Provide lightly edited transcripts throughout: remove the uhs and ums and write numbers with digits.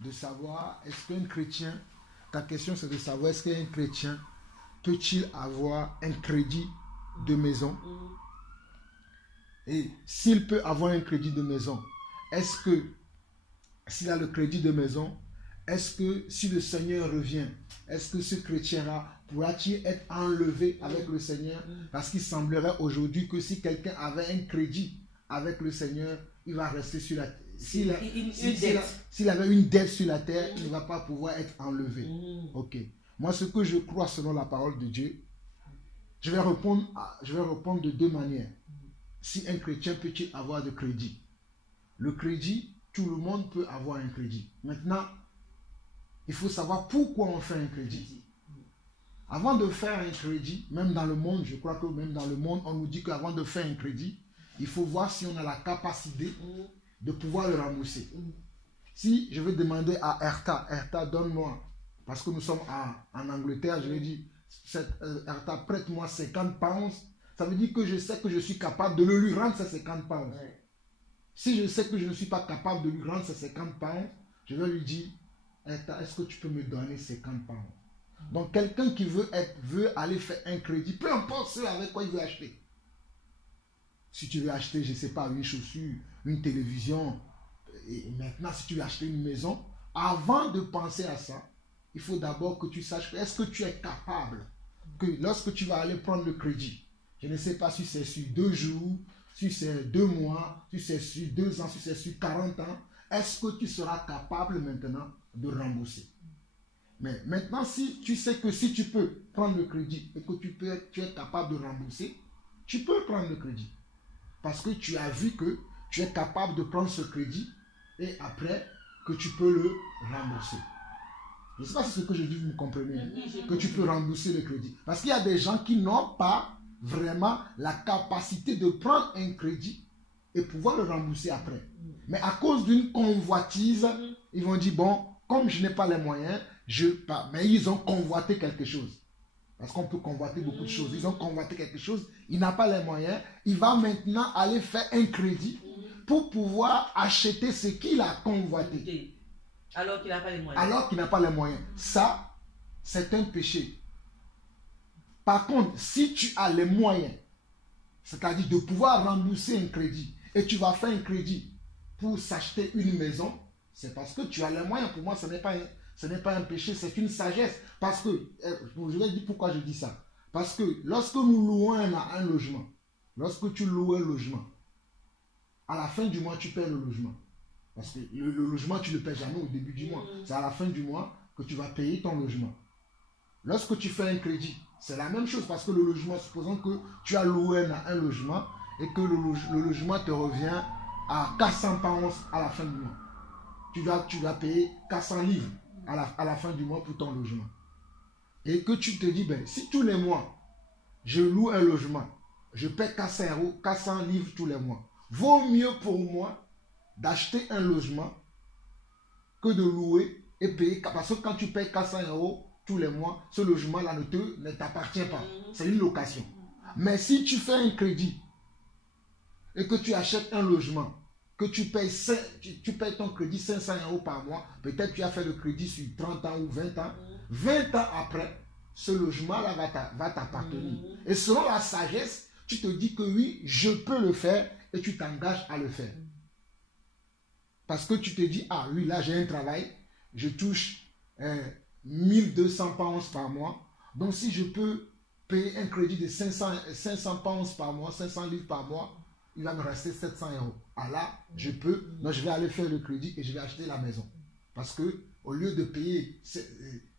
de savoir, est-ce qu'un chrétien, ta question c'est de savoir, est-ce qu'un chrétien peut-il avoir un crédit de maison? Et s'il peut avoir un crédit de maison, est-ce que, s'il a le crédit de maison, est-ce que si le Seigneur revient, est-ce que ce chrétien-là pourra-t-il être enlevé avec le Seigneur? Parce qu'il semblerait aujourd'hui que si quelqu'un avait un crédit avec le Seigneur, il va rester sur la terre. S'il avait une dette sur la terre, il ne va pas pouvoir être enlevé. Ok. Moi, ce que je crois selon la parole de Dieu, je vais répondre de deux manières. Si un chrétien peut-il avoir de crédit? Le crédit, tout le monde peut avoir un crédit. Maintenant, il faut savoir pourquoi on fait un crédit. Avant de faire un crédit, même dans le monde, je crois que même dans le monde, on nous dit qu'avant de faire un crédit, il faut voir si on a la capacité de pouvoir le rembourser. Si je vais demander à Erta, donne-moi, parce que nous sommes en Angleterre, je vais dire, Erta, prête-moi 50 pounds, ça veut dire que je sais que je suis capable de le lui rendre ces 50 pounds. Si je sais que je ne suis pas capable de lui rendre ces 50 pounds, je vais lui dire, Erta, est-ce que tu peux me donner 50 pounds? Donc quelqu'un qui veut aller faire un crédit, peu importe ce avec quoi il veut acheter. Si tu veux acheter, je ne sais pas, une chaussure, une télévision, et maintenant si tu veux acheter une maison, avant de penser à ça, il faut d'abord que tu saches, est-ce que tu es capable, que lorsque tu vas aller prendre le crédit, je ne sais pas si c'est sur 2 jours, si c'est 2 mois, si c'est sur 2 ans, si c'est sur 40 ans, est-ce que tu seras capable maintenant de rembourser? Mais maintenant, si tu sais que si tu peux prendre le crédit et que tu es capable de rembourser, tu peux prendre le crédit. Parce que tu as vu que tu es capable de prendre ce crédit et après que tu peux le rembourser. Je ne sais pas si c'est ce que je dis, vous me comprenez. Que tu peux rembourser le crédit. Parce qu'il y a des gens qui n'ont pas vraiment la capacité de prendre un crédit et pouvoir le rembourser après. Mais à cause d'une convoitise, ils vont dire, bon, comme je n'ai pas les moyens, mais ils ont convoité quelque chose. Parce qu'on peut convoiter beaucoup de choses. Ils ont convoité quelque chose, il n'a pas les moyens. Il va maintenant aller faire un crédit pour pouvoir acheter ce qu'il a convoité. Alors qu'il n'a pas les moyens. Alors qu'il n'a pas les moyens. Ça, c'est un péché. Par contre, si tu as les moyens, c'est-à-dire de pouvoir rembourser un crédit, et tu vas faire un crédit pour s'acheter une maison, c'est parce que tu as les moyens. Pour moi, ce n'est pas un péché, c'est une sagesse. Parce que, je vais dire pourquoi je dis ça. Parce que lorsque nous louons un logement, lorsque tu loues un logement, à la fin du mois, tu paies le logement. Parce que le logement, tu ne le paies jamais au début du mois. C'est à la fin du mois que tu vas payer ton logement. Lorsque tu fais un crédit, c'est la même chose. Parce que le logement, supposons que tu as loué un logement et que le logement te revient à 400 pounds à la fin du mois. Tu vas payer 400 livres à la fin du mois pour ton logement. Et que tu te dis, ben, si tous les mois, je loue un logement, je paie 400 livres tous les mois, vaut mieux pour moi d'acheter un logement que de louer et payer. Parce que quand tu payes 400 € tous les mois, ce logement-là ne t'appartient pas. C'est une location. Mais si tu fais un crédit et que tu achètes un logement, que tu payes ton crédit 500 € par mois, peut-être tu as fait le crédit sur 30 ans ou 20 ans. 20 ans après, ce logement-là va t'appartenir. Et selon la sagesse, tu te dis que oui, je peux le faire et tu t'engages à le faire. Parce que tu te dis, ah oui, là j'ai un travail, je touche 1200 pounds par mois. Donc si je peux payer un crédit de 500 pounds par mois, 500 livres par mois, il va me rester 700 €. Ah là, je peux, donc je vais aller faire le crédit et je vais acheter la maison. Parce que au lieu de payer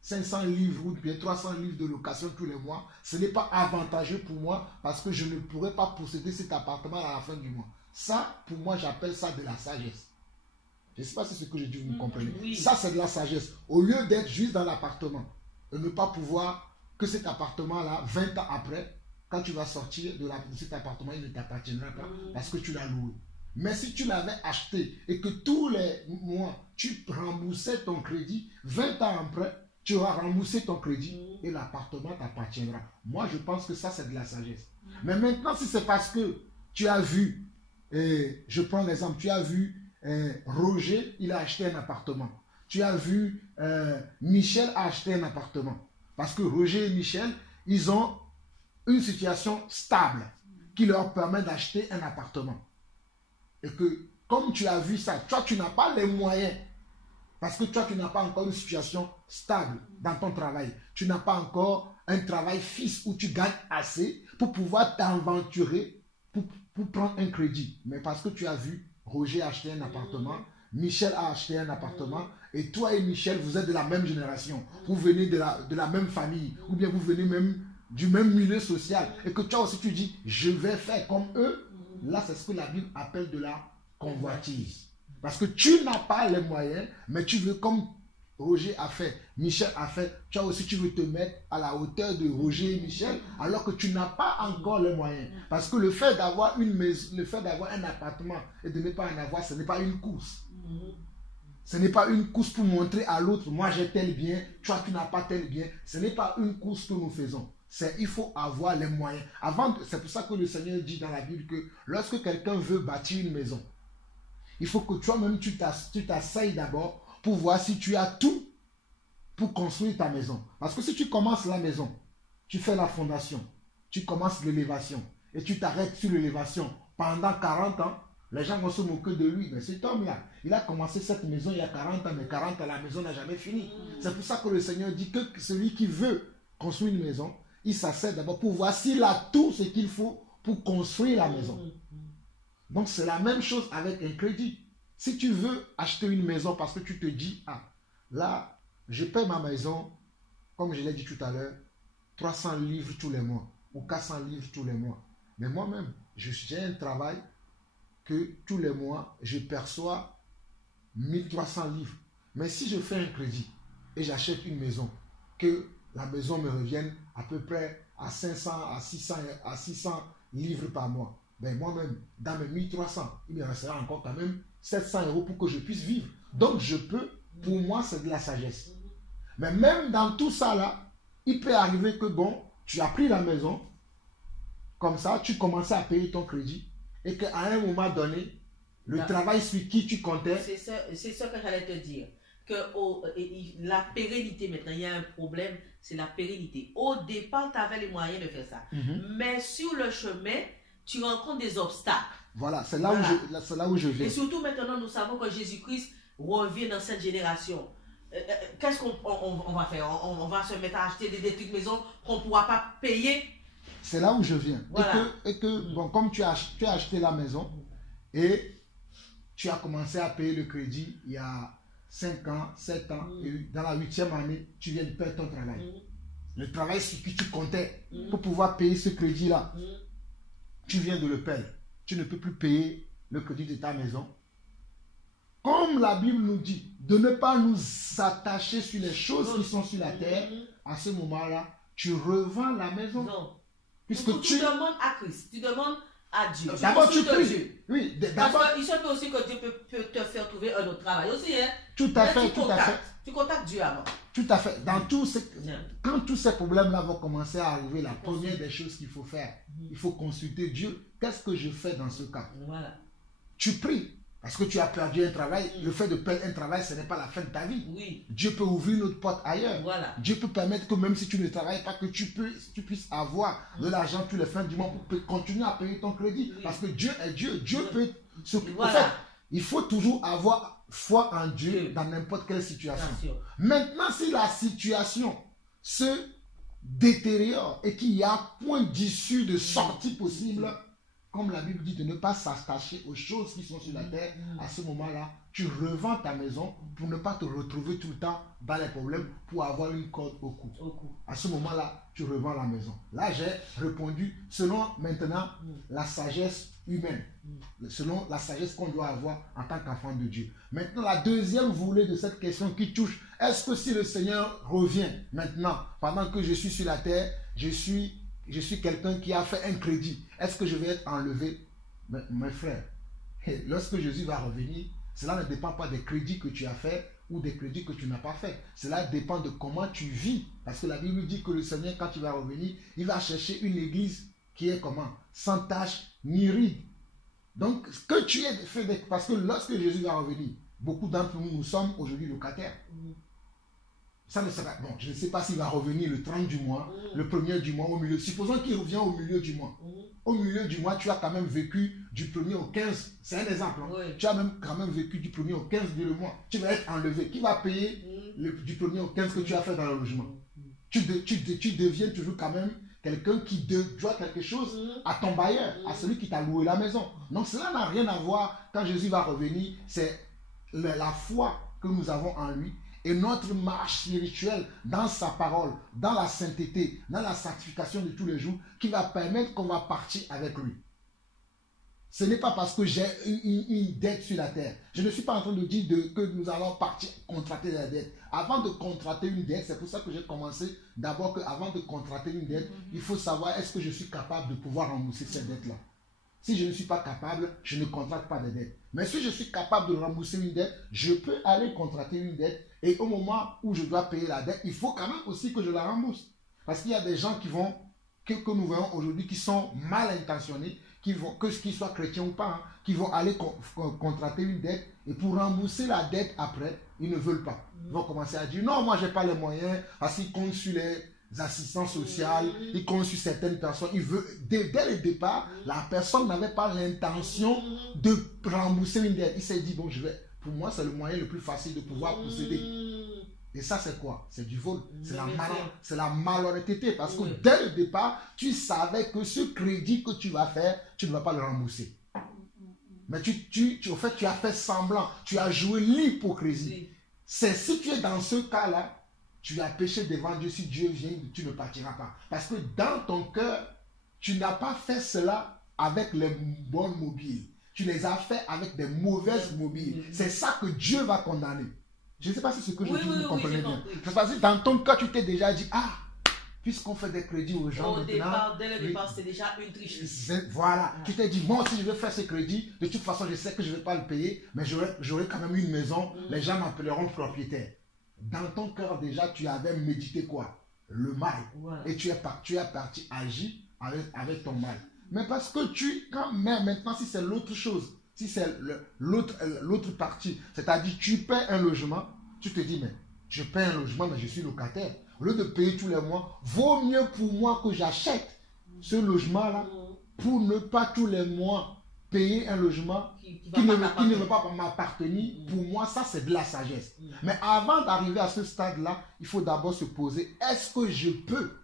500 livres ou bien 300 livres de location tous les mois, ce n'est pas avantageux pour moi parce que je ne pourrais pas posséder cet appartement à la fin du mois. Ça, pour moi, j'appelle ça de la sagesse. Je ne sais pas si c'est ce que je dis, vous me comprenez. Oui. Ça, c'est de la sagesse. Au lieu d'être juste dans l'appartement et ne pas pouvoir que cet appartement-là, 20 ans après, quand tu vas sortir de cet appartement, il ne t'appartiendra pas parce que tu l'as loué. Mais si tu l'avais acheté et que tous les mois, tu remboursais ton crédit, 20 ans après, tu auras remboursé ton crédit et l'appartement t'appartiendra. Moi, je pense que ça, c'est de la sagesse. Mais maintenant, si c'est parce que tu as vu, je prends l'exemple, tu as vu Roger, il a acheté un appartement. tu as vu Michel acheter un appartement. Parce que Roger et Michel, ils ont une situation stable qui leur permet d'acheter un appartement. Et que, comme tu as vu ça, toi, tu n'as pas les moyens. Parce que toi, tu n'as pas encore une situation stable dans ton travail. Tu n'as pas encore un travail fixe où tu gagnes assez pour pouvoir t'aventurer pour prendre un crédit. Mais parce que tu as vu Roger acheter un appartement, Michel a acheté un appartement, et toi et Michel, vous êtes de la même génération. Vous venez de la même famille, ou bien vous venez même du même milieu social. Et que toi aussi, tu dis, je vais faire comme eux. Là, c'est ce que la Bible appelle de la convoitise. Parce que tu n'as pas les moyens, mais tu veux comme Roger a fait, Michel a fait, toi aussi tu veux te mettre à la hauteur de Roger et Michel, alors que tu n'as pas encore les moyens. Parce que le fait d'avoir une maison, le fait d'avoir un appartement et de ne pas en avoir, ce n'est pas une course. Ce n'est pas une course pour montrer à l'autre, moi j'ai tel bien, toi tu n'as pas tel bien. Ce n'est pas une course que nous faisons. Il faut avoir les moyens. C'est pour ça que le Seigneur dit dans la Bible que lorsque quelqu'un veut bâtir une maison, il faut que toi-même tu t'asseyes d'abord pour voir si tu as tout pour construire ta maison. Parce que si tu commences la maison, tu fais la fondation, tu commences l'élévation et tu t'arrêtes sur l'élévation pendant 40 ans, les gens vont se moquer de lui. Mais cet homme-là, il a commencé cette maison il y a 40 ans, mais 40 ans, la maison n'a jamais fini. C'est pour ça que le Seigneur dit que celui qui veut construire une maison, il s'assied d'abord pour voir s'il a tout ce qu'il faut pour construire la maison. Donc c'est la même chose avec un crédit. Si tu veux acheter une maison parce que tu te dis, ah, là, je paie ma maison, comme je l'ai dit tout à l'heure, 300 livres tous les mois ou 400 livres tous les mois. Mais moi-même, j'ai un travail que tous les mois, je perçois 1300 livres. Mais si je fais un crédit et j'achète une maison, que la maison me revienne à peu près à 500, à 600 livres par mois, ben moi-même, dans mes 1300, il me restera encore quand même 700 € pour que je puisse vivre. Donc je peux, pour moi c'est de la sagesse. Mais même dans tout ça là, il peut arriver que bon, tu as pris la maison, comme ça, tu commençais à payer ton crédit, et qu'à un moment donné, le travail sur qui tu comptais... C'est ça que j'allais te dire. Que la pérennité, maintenant, il y a un problème, c'est la pérennité. Au départ, tu avais les moyens de faire ça. Mais sur le chemin, tu rencontres des obstacles. Voilà, c'est là, là où je viens. Et surtout maintenant, nous savons que Jésus-Christ revient dans cette génération. Qu'est-ce qu'on va faire? On va se mettre à acheter des trucs maison qu'on ne pourra pas payer. C'est là où je viens. Voilà. Bon, comme tu as acheté la maison et tu as commencé à payer le crédit il y a 5 ans, 7 ans, et dans la 8e année, tu viens de perdre ton travail. Le travail sur qui tu comptais pour pouvoir payer ce crédit-là, tu viens de le perdre. Tu ne peux plus payer le crédit de ta maison. Comme la Bible nous dit, de ne pas nous attacher sur les choses qui sont sur la terre, à ce moment-là, tu revends la maison. Non. Puisque tu demandes à Christ, tu demandes à Dieu. D'abord, tu pries. Oui, parce qu'il se peut aussi que Dieu peut te faire trouver un autre travail aussi. Hein? Tout à fait, tout à fait. Tu contactes Dieu avant. Tout à fait. Quand tous ces problèmes-là vont commencer à arriver, la première des choses qu'il faut faire, il faut consulter Dieu. Qu'est-ce que je fais dans ce cas? Voilà. Tu pries. Parce que tu as perdu un travail, le fait de perdre un travail, ce n'est pas la fin de ta vie. Oui. Dieu peut ouvrir une autre porte ailleurs. Voilà. Dieu peut permettre que même si tu ne travailles pas, que tu puisses avoir de l'argent tous les fins du mois pour continuer à payer ton crédit. Oui. Parce que Dieu est Dieu. Dieu peut s'occuper. Voilà. En fait, il faut toujours avoir foi en Dieu dans n'importe quelle situation. Maintenant, si la situation se détériore et qu'il n'y a point d'issue de sortie possible, comme la Bible dit de ne pas s'attacher aux choses qui sont sur la terre, à ce moment-là, tu revends ta maison pour ne pas te retrouver tout le temps dans les problèmes pour avoir une corde au cou. À ce moment-là, tu revends la maison. Là, j'ai répondu selon maintenant la sagesse humaine, selon la sagesse qu'on doit avoir en tant qu'enfant de Dieu. Maintenant, la deuxième volée de cette question qui touche, est-ce que si le Seigneur revient maintenant, pendant que je suis sur la terre, je suis quelqu'un qui a fait un crédit, est-ce que je vais être enlevé? Mes frères, lorsque Jésus va revenir, cela ne dépend pas des crédits que tu as fait ou des crédits que tu n'as pas fait. Cela dépend de comment tu vis. Parce que la Bible dit que le Seigneur, quand il va revenir, il va chercher une église qui est comment? Sans tache ni ride. Donc, que tu aies fait, parce que lorsque Jésus va revenir, beaucoup d'entre nous, nous sommes aujourd'hui locataires. Ça ne sera, bon, je ne sais pas s'il va revenir le 30 du mois, le 1er du mois, au milieu. Supposons qu'il revient au milieu du mois. Au milieu du mois, tu as quand même vécu du 1er au 15. C'est un exemple. Hein. Tu as même quand même vécu du 1er au 15 du mois. Tu vas être enlevé. Qui va payer du 1er au 15 que tu as fait dans le logement? Tu deviens toujours quand même quelqu'un qui doit quelque chose à ton bailleur, à celui qui t'a loué la maison. Donc cela n'a rien à voir quand Jésus va revenir. C'est la foi que nous avons en lui et notre marche spirituelle dans sa parole, dans la sainteté, dans la sanctification de tous les jours qui va permettre qu'on va partir avec lui. Ce n'est pas parce que j'ai une dette sur la terre. Je ne suis pas en train de dire que nous allons partir contracter la dette. Avant de contracter une dette, c'est pour ça que j'ai commencé d'abord qu'avant de contracter une dette, il faut savoir est-ce que je suis capable de pouvoir rembourser cette dette-là. Si je ne suis pas capable, je ne contracte pas de dette. Mais si je suis capable de rembourser une dette, je peux aller contracter une dette. Et au moment où je dois payer la dette, il faut quand même aussi que je la rembourse. Parce qu'il y a des gens que nous voyons aujourd'hui qui sont mal intentionnés, qu'ils soient chrétiens ou pas, hein, qui vont aller contracter une dette et pour rembourser la dette après, ils ne veulent pas. Ils vont commencer à dire non, moi je n'ai pas les moyens, parce qu'ils comptent sur les assistances sociales, ils comptent sur certaines personnes. Dès le départ, la personne n'avait pas l'intention de rembourser une dette. Il s'est dit bon, pour moi c'est le moyen le plus facile de pouvoir posséder. Et ça, c'est quoi? C'est du vol. C'est la malhonnêteté. Parce que dès le départ, tu savais que ce crédit que tu vas faire, tu ne vas pas le rembourser. Mais au fait, tu as fait semblant. Tu as joué l'hypocrisie. C'est si tu es dans ce cas-là, tu as péché devant Dieu. Si Dieu vient, tu ne partiras pas. Parce que dans ton cœur, tu n'as pas fait cela avec les bonnes mobiles. Tu les as fait avec des mauvaises mobiles. C'est ça que Dieu va condamner. Je ne sais pas si ce que je dis, vous comprenez bien. Parce que dans ton cas, tu t'es déjà dit, puisqu'on fait des crédits aux gens dès le départ, c'est déjà une tricherie. Voilà. Tu t'es dit, moi, si je veux faire ce crédit, de toute façon, je sais que je ne vais pas le payer, mais j'aurai quand même une maison, les gens m'appelleront propriétaire. Dans ton cœur, déjà, tu avais médité quoi? Le mal. Voilà. Et tu es parti agir avec ton mal. Mais parce que maintenant, si c'est l'autre chose, si c'est l'autre partie, c'est-à-dire tu paies un logement, tu te dis, mais je paie un logement, mais je suis locataire. Au lieu de payer tous les mois, vaut mieux pour moi que j'achète ce logement-là pour ne pas tous les mois payer un logement qui ne va pas m'appartenir. Pour moi, ça, c'est de la sagesse. Mais avant d'arriver à ce stade-là, il faut d'abord se poser, est-ce que je peux?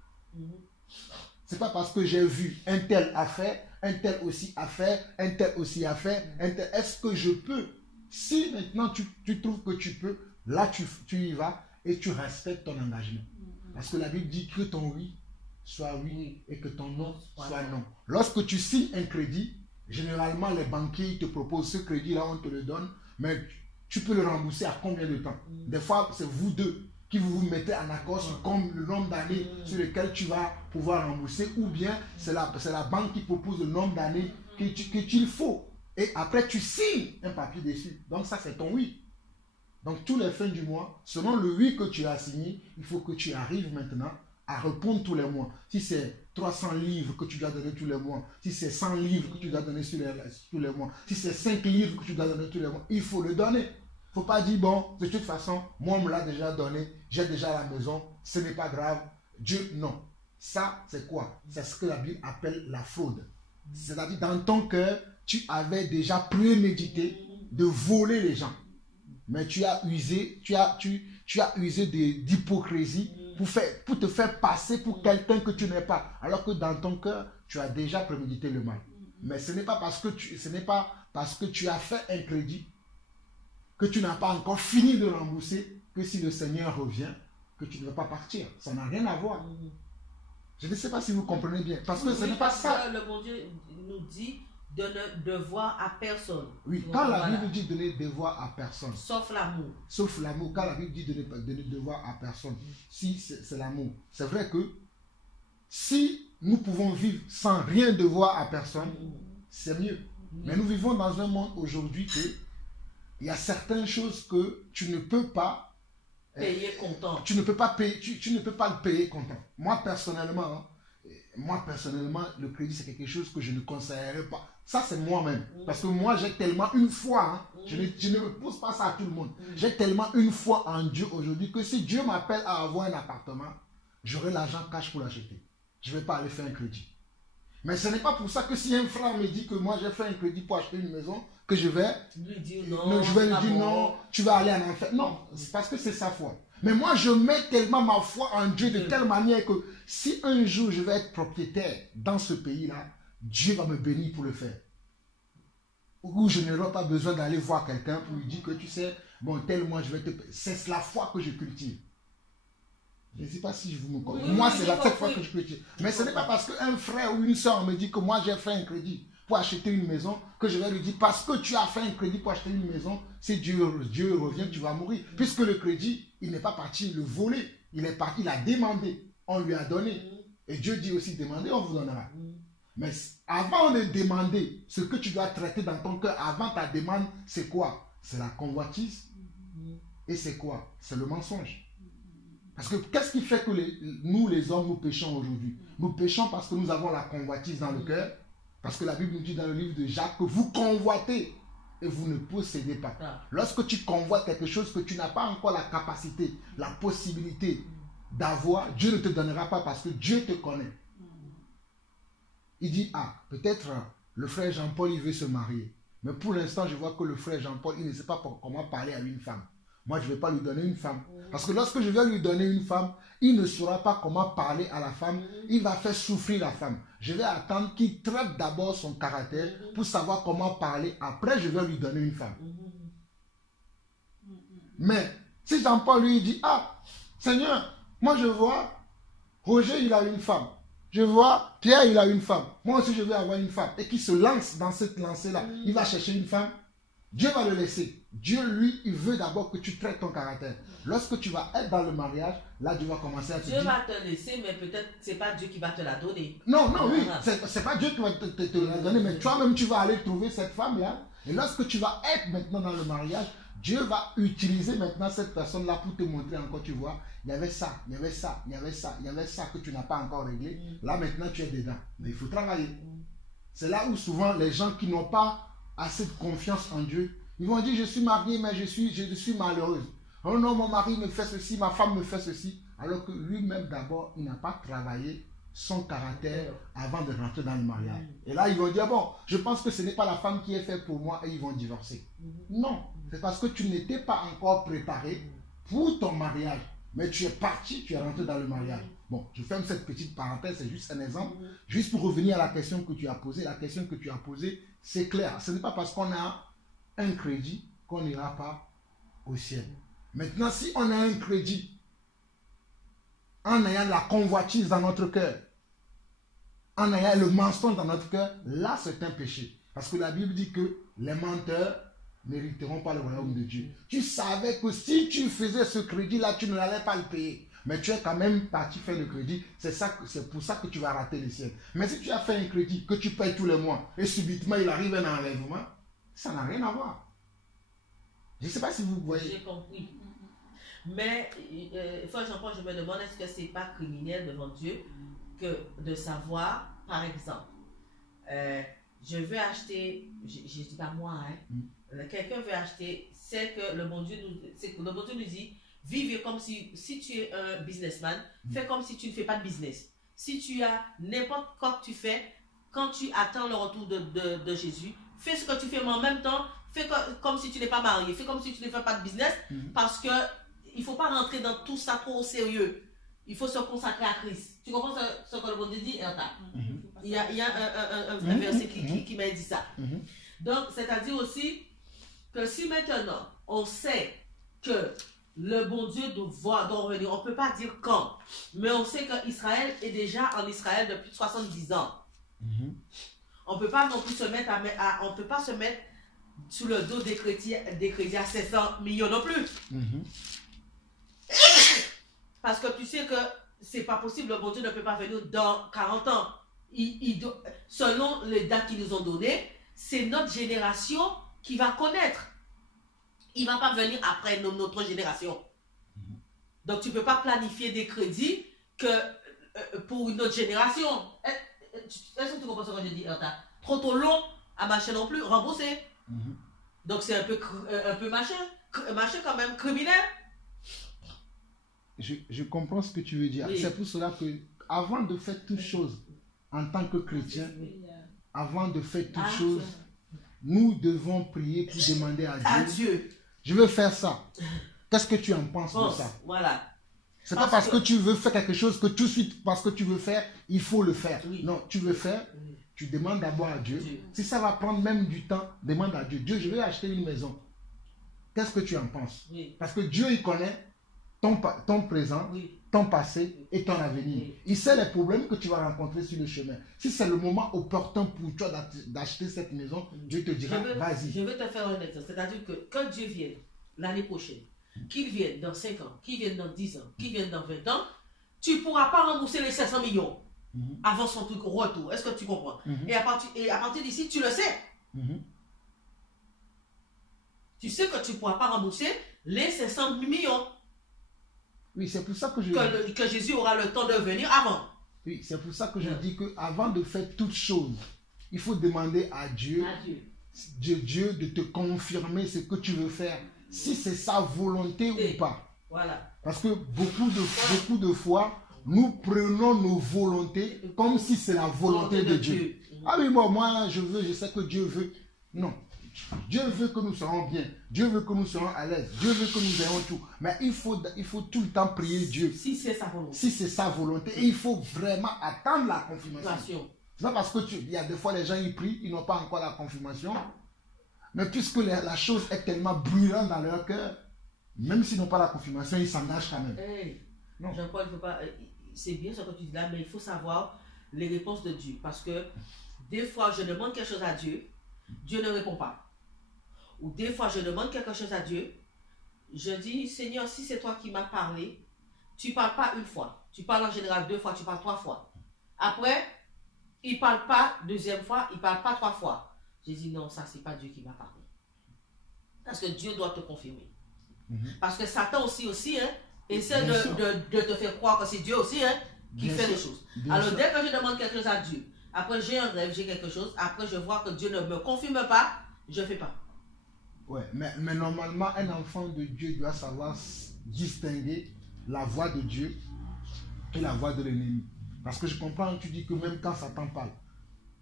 C'est pas parce que j'ai vu un tel a fait, un tel aussi a fait, un tel aussi a fait, est-ce que je peux? Si maintenant tu trouves que tu peux, là tu y vas et tu respectes ton engagement. Parce que la Bible dit que ton oui soit oui et que ton non soit non. Lorsque tu signes un crédit, généralement les banquiers te proposent ce crédit-là, on te le donne, mais tu peux le rembourser à combien de temps? Des fois, c'est vous deux qui vous mettez en accord sur le nombre d'années sur lesquelles tu vas pouvoir rembourser, ou bien c'est la banque qui propose le nombre d'années qu'il faut. Et après, tu signes un papier dessus. Donc ça, c'est ton oui. Donc tous les fins du mois, selon le oui que tu as signé, il faut que tu arrives maintenant à répondre tous les mois. Si c'est 300 livres que tu dois donner tous les mois, si c'est 100 livres que tu dois donner tous les mois, si c'est 5 livres que tu dois donner tous les mois, il faut le donner. Il ne faut pas dire, bon, de toute façon, moi, on me l'a déjà donné, j'ai déjà la maison, ce n'est pas grave. Dieu, non. Ça, c'est quoi? C'est ce que la Bible appelle la fraude. C'est-à-dire, dans ton cœur, tu avais déjà prémédité de voler les gens. Mais tu as usé, d'hypocrisie pour te faire passer pour quelqu'un que tu n'es pas. Alors que dans ton cœur, tu as déjà prémédité le mal. Mais ce n'est pas parce que tu as fait un crédit que tu n'as pas encore fini de rembourser, que si le Seigneur revient, que tu ne vas pas partir. Ça n'a rien à voir. Je ne sais pas si vous comprenez bien. Parce que ce n'est pas ça. Le bon Dieu nous dit de ne devoir à personne. Oui, quand la Bible dit de ne devoir à personne. Sauf l'amour. Sauf l'amour. Quand la Bible dit de ne devoir à personne. Si c'est l'amour. C'est vrai que si nous pouvons vivre sans rien devoir à personne, c'est mieux. Mais nous vivons dans un monde aujourd'hui que il y a certaines choses que tu ne peux pas payer comptant. Tu ne peux pas payer, tu ne peux pas le payer comptant. Moi personnellement, le crédit c'est quelque chose que je ne conseillerais pas Ça, c'est moi-même. Parce que moi, j'ai tellement une foi. Hein, je ne me pose pas ça à tout le monde. J'ai tellement une foi en Dieu aujourd'hui que si Dieu m'appelle à avoir un appartement, j'aurai l'argent cash pour l'acheter. Je ne vais pas aller faire un crédit. Mais ce n'est pas pour ça que si un frère me dit que moi j'ai fait un crédit pour acheter une maison, que je vais lui dire non, non, tu vas aller en enfer. Non, c'est parce que c'est sa foi. Mais moi je mets tellement ma foi en Dieu de telle manière que si un jour je vais être propriétaire dans ce pays-là, Dieu va me bénir pour le faire. Ou je n'aurai pas besoin d'aller voir quelqu'un pour lui dire que tu sais, bon tel mois je vais te payer. C'est la foi que je cultive. Je ne sais pas si je vous me comprends. Moi, c'est cette fois que je peux dire. Mais ce n'est pas parce qu'un frère ou une soeur me dit que moi, j'ai fait un crédit pour acheter une maison que je vais lui dire parce que tu as fait un crédit pour acheter une maison, si Dieu revient, tu vas mourir. Puisque le crédit, il n'est pas parti le voler. Il est parti, il a demandé. On lui a donné. Et Dieu dit aussi demandez, on vous donnera. Mais avant de demander, ce que tu dois traiter dans ton cœur, avant ta demande, c'est quoi? C'est la convoitise. Et c'est quoi? C'est le mensonge. Parce que qu'est-ce qui fait que nous, les hommes, nous péchons aujourd'hui? Nous péchons parce que nous avons la convoitise dans le cœur. Parce que la Bible nous dit dans le livre de Jacques que vous convoitez et vous ne possédez pas. Lorsque tu convoites quelque chose que tu n'as pas encore la capacité, la possibilité d'avoir, Dieu ne te donnera pas parce que Dieu te connaît. Il dit, ah, peut-être le frère Jean-Paul, il veut se marier. Mais pour l'instant, je vois que le frère Jean-Paul, il ne sait pas comment parler à une femme. Moi, je ne vais pas lui donner une femme. Parce que lorsque je vais lui donner une femme, il ne saura pas comment parler à la femme. Il va faire souffrir la femme. Je vais attendre qu'il traite d'abord son caractère pour savoir comment parler. Après, je vais lui donner une femme. Mais si Jean-Paul lui dit, ah, Seigneur, moi je vois, Roger, il a une femme. Je vois, Pierre, il a une femme. Moi aussi, je vais avoir une femme. Et qu'il se lance dans cette lancée-là. Il va chercher une femme. Dieu va le laisser. Dieu, lui, il veut d'abord que tu traites ton caractère. Lorsque tu vas être dans le mariage, là, Dieu va commencer à te dire... Dieu va te laisser, mais peut-être c'est pas Dieu qui va te la donner. Non, oui, c'est pas Dieu qui va te la donner, mais toi-même, tu vas aller trouver cette femme-là. Et lorsque tu vas être maintenant dans le mariage, Dieu va utiliser maintenant cette personne-là pour te montrer encore, tu vois, il y avait ça, il y avait ça, il y avait ça, il y avait ça que tu n'as pas encore réglé. Là, maintenant, tu es dedans. Mais il faut travailler. C'est là où souvent les gens qui n'ont pas assez de confiance en Dieu, ils vont dire, je suis mariée, mais je suis malheureuse. Oh non, mon mari me fait ceci, ma femme me fait ceci. Alors que lui-même, d'abord, il n'a pas travaillé son caractère avant de rentrer dans le mariage. Et là, ils vont dire, bon, je pense que ce n'est pas la femme qui est faite pour moi et ils vont divorcer. Non, c'est parce que tu n'étais pas encore préparé pour ton mariage. Mais tu es parti, tu es rentré dans le mariage. Bon, je ferme cette petite parenthèse, c'est juste un exemple. Juste pour revenir à la question que tu as posée. La question que tu as posée, c'est clair. Ce n'est pas parce qu'on a un crédit qu'on n'ira pas au ciel. Maintenant, si on a un crédit, en ayant la convoitise dans notre cœur, en ayant le mensonge dans notre cœur, là c'est un péché. Parce que la Bible dit que les menteurs n'hériteront pas le royaume de Dieu. Tu savais que si tu faisais ce crédit-là, tu n'allais pas le payer. Mais tu es quand même parti faire le crédit. C'est pour ça que tu vas rater le ciel. Mais si tu as fait un crédit que tu payes tous les mois et subitement il arrive un enlèvement, ça n'a rien à voir. Je ne sais pas si vous voyez. J'ai compris. Mais, Frère Jean-Paul, je me demande, est-ce que ce n'est pas criminel devant Dieu que de savoir, par exemple, je veux acheter, je ne dis pas moi, hein, quelqu'un veut acheter, c'est que le bon Dieu nous dit, vive comme si tu es un businessman, fais comme si tu ne fais pas de business. Si tu as n'importe quoi que tu fais, quand tu attends le retour de Jésus, fais ce que tu fais, mais en même temps, fais comme si tu n'es pas marié, fais comme si tu ne fais pas de business, parce que il ne faut pas rentrer dans tout ça trop au sérieux. Il faut se consacrer à Christ. Tu comprends ce que le bon Dieu dit, Erta? Il y a un verset qui m'a dit ça. Donc, c'est-à-dire aussi que si maintenant on sait que le bon Dieu doit revenir, on ne peut pas dire quand, mais on sait qu'Israël est déjà en Israël depuis 70 ans. On ne peut pas non plus se mettre on peut pas se mettre sous le dos des chrétiens à 700 millions non plus. Parce que tu sais que c'est pas possible, le bon Dieu ne peut pas venir dans 40 ans. Selon les dates qu'ils nous ont données, c'est notre génération qui va connaître. Il ne va pas venir après notre génération. Donc tu ne peux pas planifier des crédits pour une autre génération. Est-ce que tu comprends ce que je dis, Erta? Trop long à marcher non plus, rembourser. Mhm. Donc c'est un peu machin quand même, criminel. Je comprends ce que tu veux dire. Oui. C'est pour cela que, avant de faire toute chose, en tant que chrétien, avant de faire toute chose, nous devons prier pour demander à À Dieu. Dieu. Je veux faire ça. Qu'est-ce que tu en penses de ça? Voilà. C'est pas parce que tu veux faire quelque chose que tout de suite, parce que tu veux faire, il faut le faire. Oui. Non, tu veux faire, tu demandes d'abord à Dieu. Dieu. Si ça va prendre même du temps, demande à Dieu. Dieu, je vais acheter une maison. Qu'est-ce que tu en penses? Oui. Parce que Dieu, il connaît ton présent, Oui. ton passé et ton avenir. Oui. Il sait les problèmes que tu vas rencontrer sur le chemin. Si c'est le moment opportun pour toi d'acheter cette maison, Dieu te dira, vas-y. Je vais te faire un exemple. C'est-à-dire que quand Dieu vienne l'année prochaine, qu'il vienne dans 5 ans, qu'il vienne dans 10 ans, qu'il vienne dans 20 ans, tu ne pourras pas rembourser les 500 millions avant son truc retour. Est-ce que tu comprends? Et à partir d'ici, tu le sais. Tu sais que tu ne pourras pas rembourser les 500 millions. Oui, c'est pour ça que que Jésus aura le temps de venir avant. Oui, c'est pour ça que je dis qu'avant de faire toute chose, il faut demander à Dieu, Dieu de te confirmer ce que tu veux faire, si c'est sa volonté ou pas. Voilà. Parce que beaucoup de fois, nous prenons nos volontés comme si c'est la volonté de Dieu. Ah oui, moi je sais que Dieu veut. Non. Dieu veut que nous soyons bien. Dieu veut que nous soyons à l'aise. Dieu veut que nous ayons tout. Mais il faut tout le temps prier Dieu. Si c'est sa volonté. Si c'est sa volonté. Et il faut vraiment attendre la confirmation. C'est pas parce que il y a des fois les gens ils prient, ils n'ont pas encore la confirmation. Mais puisque la chose est tellement brûlante dans leur cœur, même s'ils n'ont pas la confirmation, ils s'engagent quand même. Hey, non. Jean-Paul, il faut pas. C'est bien ce que tu dis là, mais il faut savoir les réponses de Dieu. Parce que des fois, je demande quelque chose à Dieu, Dieu ne répond pas. Ou des fois, je demande quelque chose à Dieu, je dis, Seigneur, si c'est toi qui m'as parlé, tu ne parles pas une fois. Tu parles en général 2 fois, tu parles 3 fois. Après, il ne parle pas deuxième fois, il ne parle pas 3 fois. J'ai dit, non, ça, ce n'est pas Dieu qui m'a parlé. Parce que Dieu doit te confirmer. Parce que Satan aussi hein, essaie de te faire croire que c'est Dieu aussi hein, qui fait les choses. Alors, dès que je demande quelque chose à Dieu, après j'ai un rêve, j'ai quelque chose, après je vois que Dieu ne me confirme pas, je ne fais pas. Ouais, mais normalement, un enfant de Dieu doit savoir distinguer la voix de Dieu et la voix de l'ennemi. Parce que je comprends, tu dis que même quand Satan parle.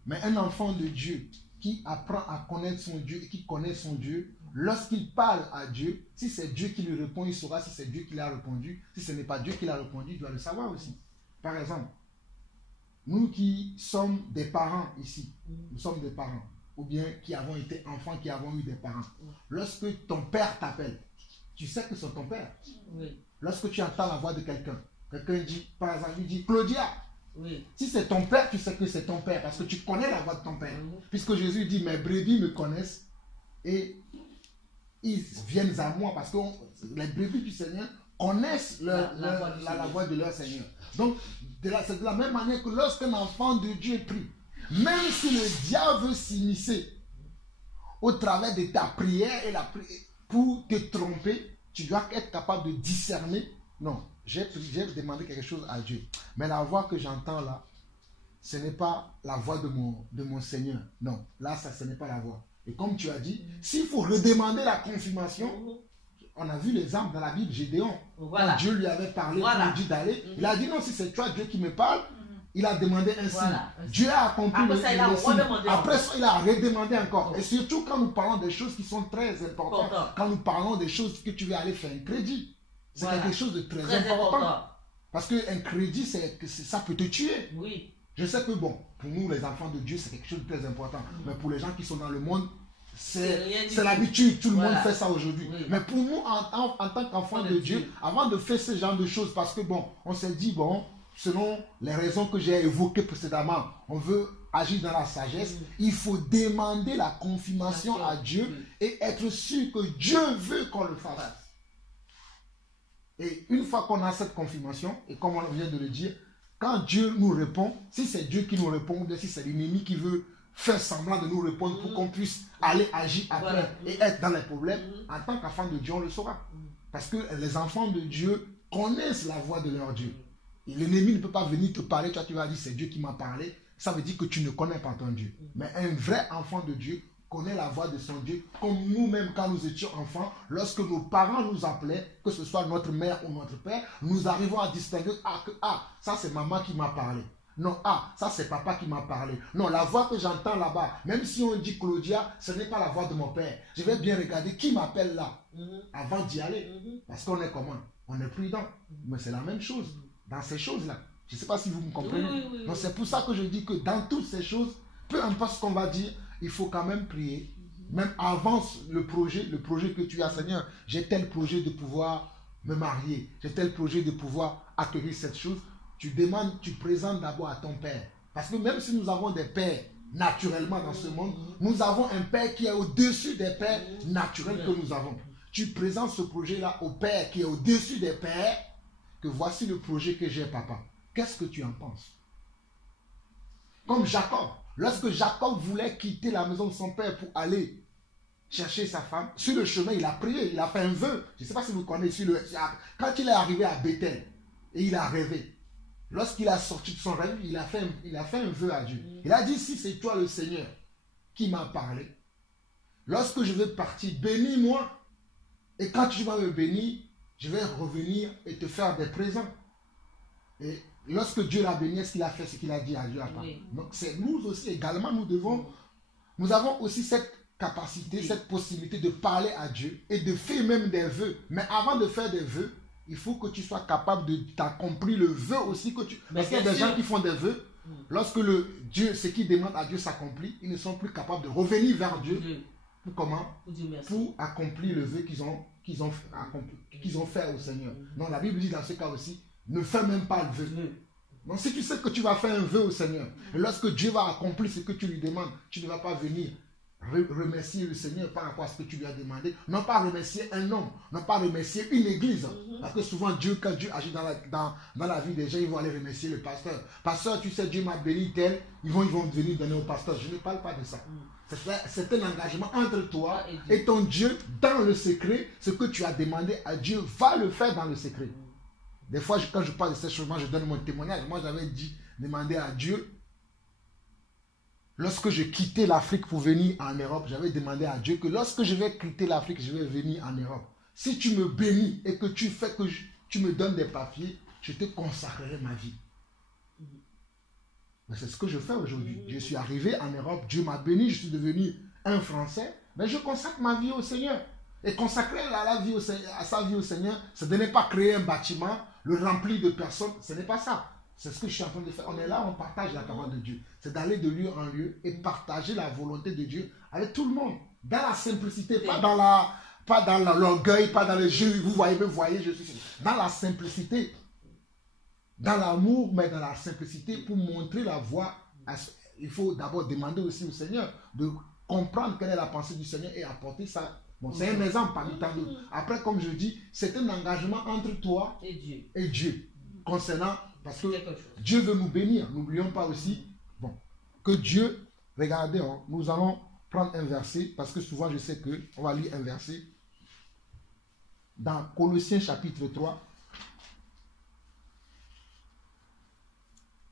Mais un enfant de Dieu qui apprend à connaître son Dieu et qui connaît son Dieu, lorsqu'il parle à Dieu, si c'est Dieu qui lui répond, il saura si c'est Dieu qui l'a répondu. Si ce n'est pas Dieu qui l'a répondu, il doit le savoir aussi. Par exemple, nous qui sommes des parents ici, nous sommes des parents, ou bien qui avons été enfants, qui avons eu des parents. Lorsque ton père t'appelle, tu sais que c'est ton père. Oui. Lorsque tu entends la voix de quelqu'un dit, par exemple, il dit Claudia. Oui. Si c'est ton père, tu sais que c'est ton père, parce que tu connais la voix de ton père. Puisque Jésus dit, mes brebis me connaissent et ils viennent à moi, parce que les brebis du Seigneur connaissent la voix de leur Seigneur. Donc, c'est de la même manière que lorsqu'un enfant de Dieu prie, même si le diable veut s'immiscer au travers de ta prière pour te tromper, tu dois être capable de discerner. Non, j'ai demandé quelque chose à Dieu. Mais la voix que j'entends là, ce n'est pas la voix de mon Seigneur. Non, là, ce n'est pas la voix. Et comme tu as dit, s'il faut redemander la confirmation, on a vu l'exemple dans la Bible, Gédéon. Voilà. Quand Dieu lui avait parlé, pour lui dire d'aller, il a dit non, si c'est toi Dieu qui me parle, il a demandé un signe. Dieu a accompli le signe. Après ça, il a redemandé encore. Et surtout quand nous parlons des choses qui sont très importantes, quand nous parlons des choses que tu veux aller faire un crédit, c'est quelque chose de très important. Parce qu'un crédit, ça peut te tuer. Oui. Je sais que bon, pour nous les enfants de Dieu, c'est quelque chose de très important. Mais pour les gens qui sont dans le monde, c'est l'habitude, tout le monde fait ça aujourd'hui. Oui. Mais pour nous, en tant qu'enfants de Dieu, avant de faire ce genre de choses, parce que bon, on s'est dit, bon, selon les raisons que j'ai évoquées précédemment, on veut agir dans la sagesse, il faut demander la confirmation à Dieu et être sûr que Dieu veut qu'on le fasse. Et une fois qu'on a cette confirmation, et comme on vient de le dire, quand Dieu nous répond, si c'est Dieu qui nous répond, ou bien si c'est l'ennemi qui veut faire semblant de nous répondre pour qu'on puisse aller agir après et être dans les problèmes, en tant qu'enfant de Dieu, on le saura. Parce que les enfants de Dieu connaissent la voix de leur Dieu. Et l'ennemi ne peut pas venir te parler, toi tu vas dire c'est Dieu qui m'a parlé, ça veut dire que tu ne connais pas ton Dieu. Mais un vrai enfant de Dieu connaît la voix de son Dieu, comme nous-mêmes quand nous étions enfants, lorsque nos parents nous appelaient, que ce soit notre mère ou notre père, nous arrivons à distinguer, ça c'est maman qui m'a parlé. Non, ça c'est papa qui m'a parlé. Non, la voix que j'entends là-bas, même si on dit Claudia, ce n'est pas la voix de mon père. Je vais bien regarder qui m'appelle là, avant d'y aller. Parce qu'on est comment? On est prudent. Mais c'est la même chose dans ces choses-là. Je ne sais pas si vous me comprenez. Oui. Donc c'est pour ça que je dis que dans toutes ces choses, peu importe ce qu'on va dire, il faut quand même prier. Même avant le projet que tu as, Seigneur, j'ai tel projet de pouvoir me marier, j'ai tel projet de pouvoir acquérir cette chose. Tu demandes, tu présentes d'abord à ton Père. Parce que même si nous avons des pères naturellement dans ce monde, nous avons un Père qui est au-dessus des pères naturels que nous avons. Tu présentes ce projet-là au Père qui est au-dessus des pères, que voici le projet que j'ai, papa. Qu'est-ce que tu en penses? Comme Jacob. Lorsque Jacob voulait quitter la maison de son père pour aller chercher sa femme, sur le chemin, il a prié, il a fait un vœu. Je ne sais pas si vous connaissez, quand il est arrivé à Bethel, et il a rêvé. Lorsqu'il a sorti de son rêve, il a fait un vœu à Dieu. Il a dit, si c'est toi le Seigneur qui m'a parlé, lorsque je vais partir, bénis-moi. Et quand tu vas me bénir, je vais revenir et te faire des présents. Et lorsque Dieu l'a béni, est-ce qu'il a fait ce qu'il a dit à Dieu? Oui. Donc c'est nous aussi également, nous avons aussi cette capacité, cette possibilité de parler à Dieu et de faire même des vœux. Mais avant de faire des vœux, il faut que tu sois capable d'accomplir le vœu aussi que tu... Parce qu'il y a des gens qui font des vœux, lorsque ce qu'ils demandent à Dieu s'accomplit, ils ne sont plus capables de revenir vers Dieu. Pour comment? Pour accomplir le vœu qu'ils ont fait au Seigneur. Donc la Bible dit dans ce cas aussi, ne fais même pas le vœu. Donc si tu sais que tu vas faire un vœu au Seigneur, et lorsque Dieu va accomplir ce que tu lui demandes, tu ne vas pas venir remercier le Seigneur par rapport à ce que tu lui as demandé, non pas remercier un homme, non pas remercier une église. Parce que souvent, quand Dieu agit dans la vie des gens, ils vont aller remercier le pasteur. Pasteur, tu sais, Dieu m'a béni tel, ils vont venir donner au pasteur. Je ne parle pas de ça. C'est un engagement entre toi et ton Dieu dans le secret. Ce que tu as demandé à Dieu, va le faire dans le secret. Des fois, quand je parle de ces choses, moi, je donne mon témoignage. Moi, j'avais demandé à Dieu, lorsque je quittais l'Afrique pour venir en Europe, j'avais demandé à Dieu que lorsque je vais quitter l'Afrique, je vais venir en Europe. Si tu me bénis et que tu fais que tu me donnes des papiers, je te consacrerai ma vie. Mais c'est ce que je fais aujourd'hui. Je suis arrivé en Europe, Dieu m'a béni, je suis devenu un Français, mais je consacre ma vie au Seigneur. Et consacrer à sa vie au Seigneur, ce n'est pas créer un bâtiment, le remplir de personnes, ce n'est pas ça. C'est ce que je suis en train de faire. On est là, on partage la parole de Dieu. C'est d'aller de lieu en lieu et partager la volonté de Dieu avec tout le monde. Dans la simplicité, pas dans l'orgueil, pas dans le jeu. Vous voyez, je suis... Dans la simplicité, dans l'amour, mais dans la simplicité pour montrer la voie. Il faut d'abord demander aussi au Seigneur de comprendre quelle est la pensée du Seigneur et apporter ça. Bon, c'est un exemple parmi tant d'autres. Après, comme je dis, c'est un engagement entre toi et Dieu. Concernant, parce que Dieu veut nous bénir. N'oublions pas aussi, que Dieu, regardez, nous allons prendre un verset, parce que souvent je sais qu'on va lire un verset. Dans Colossiens chapitre 3.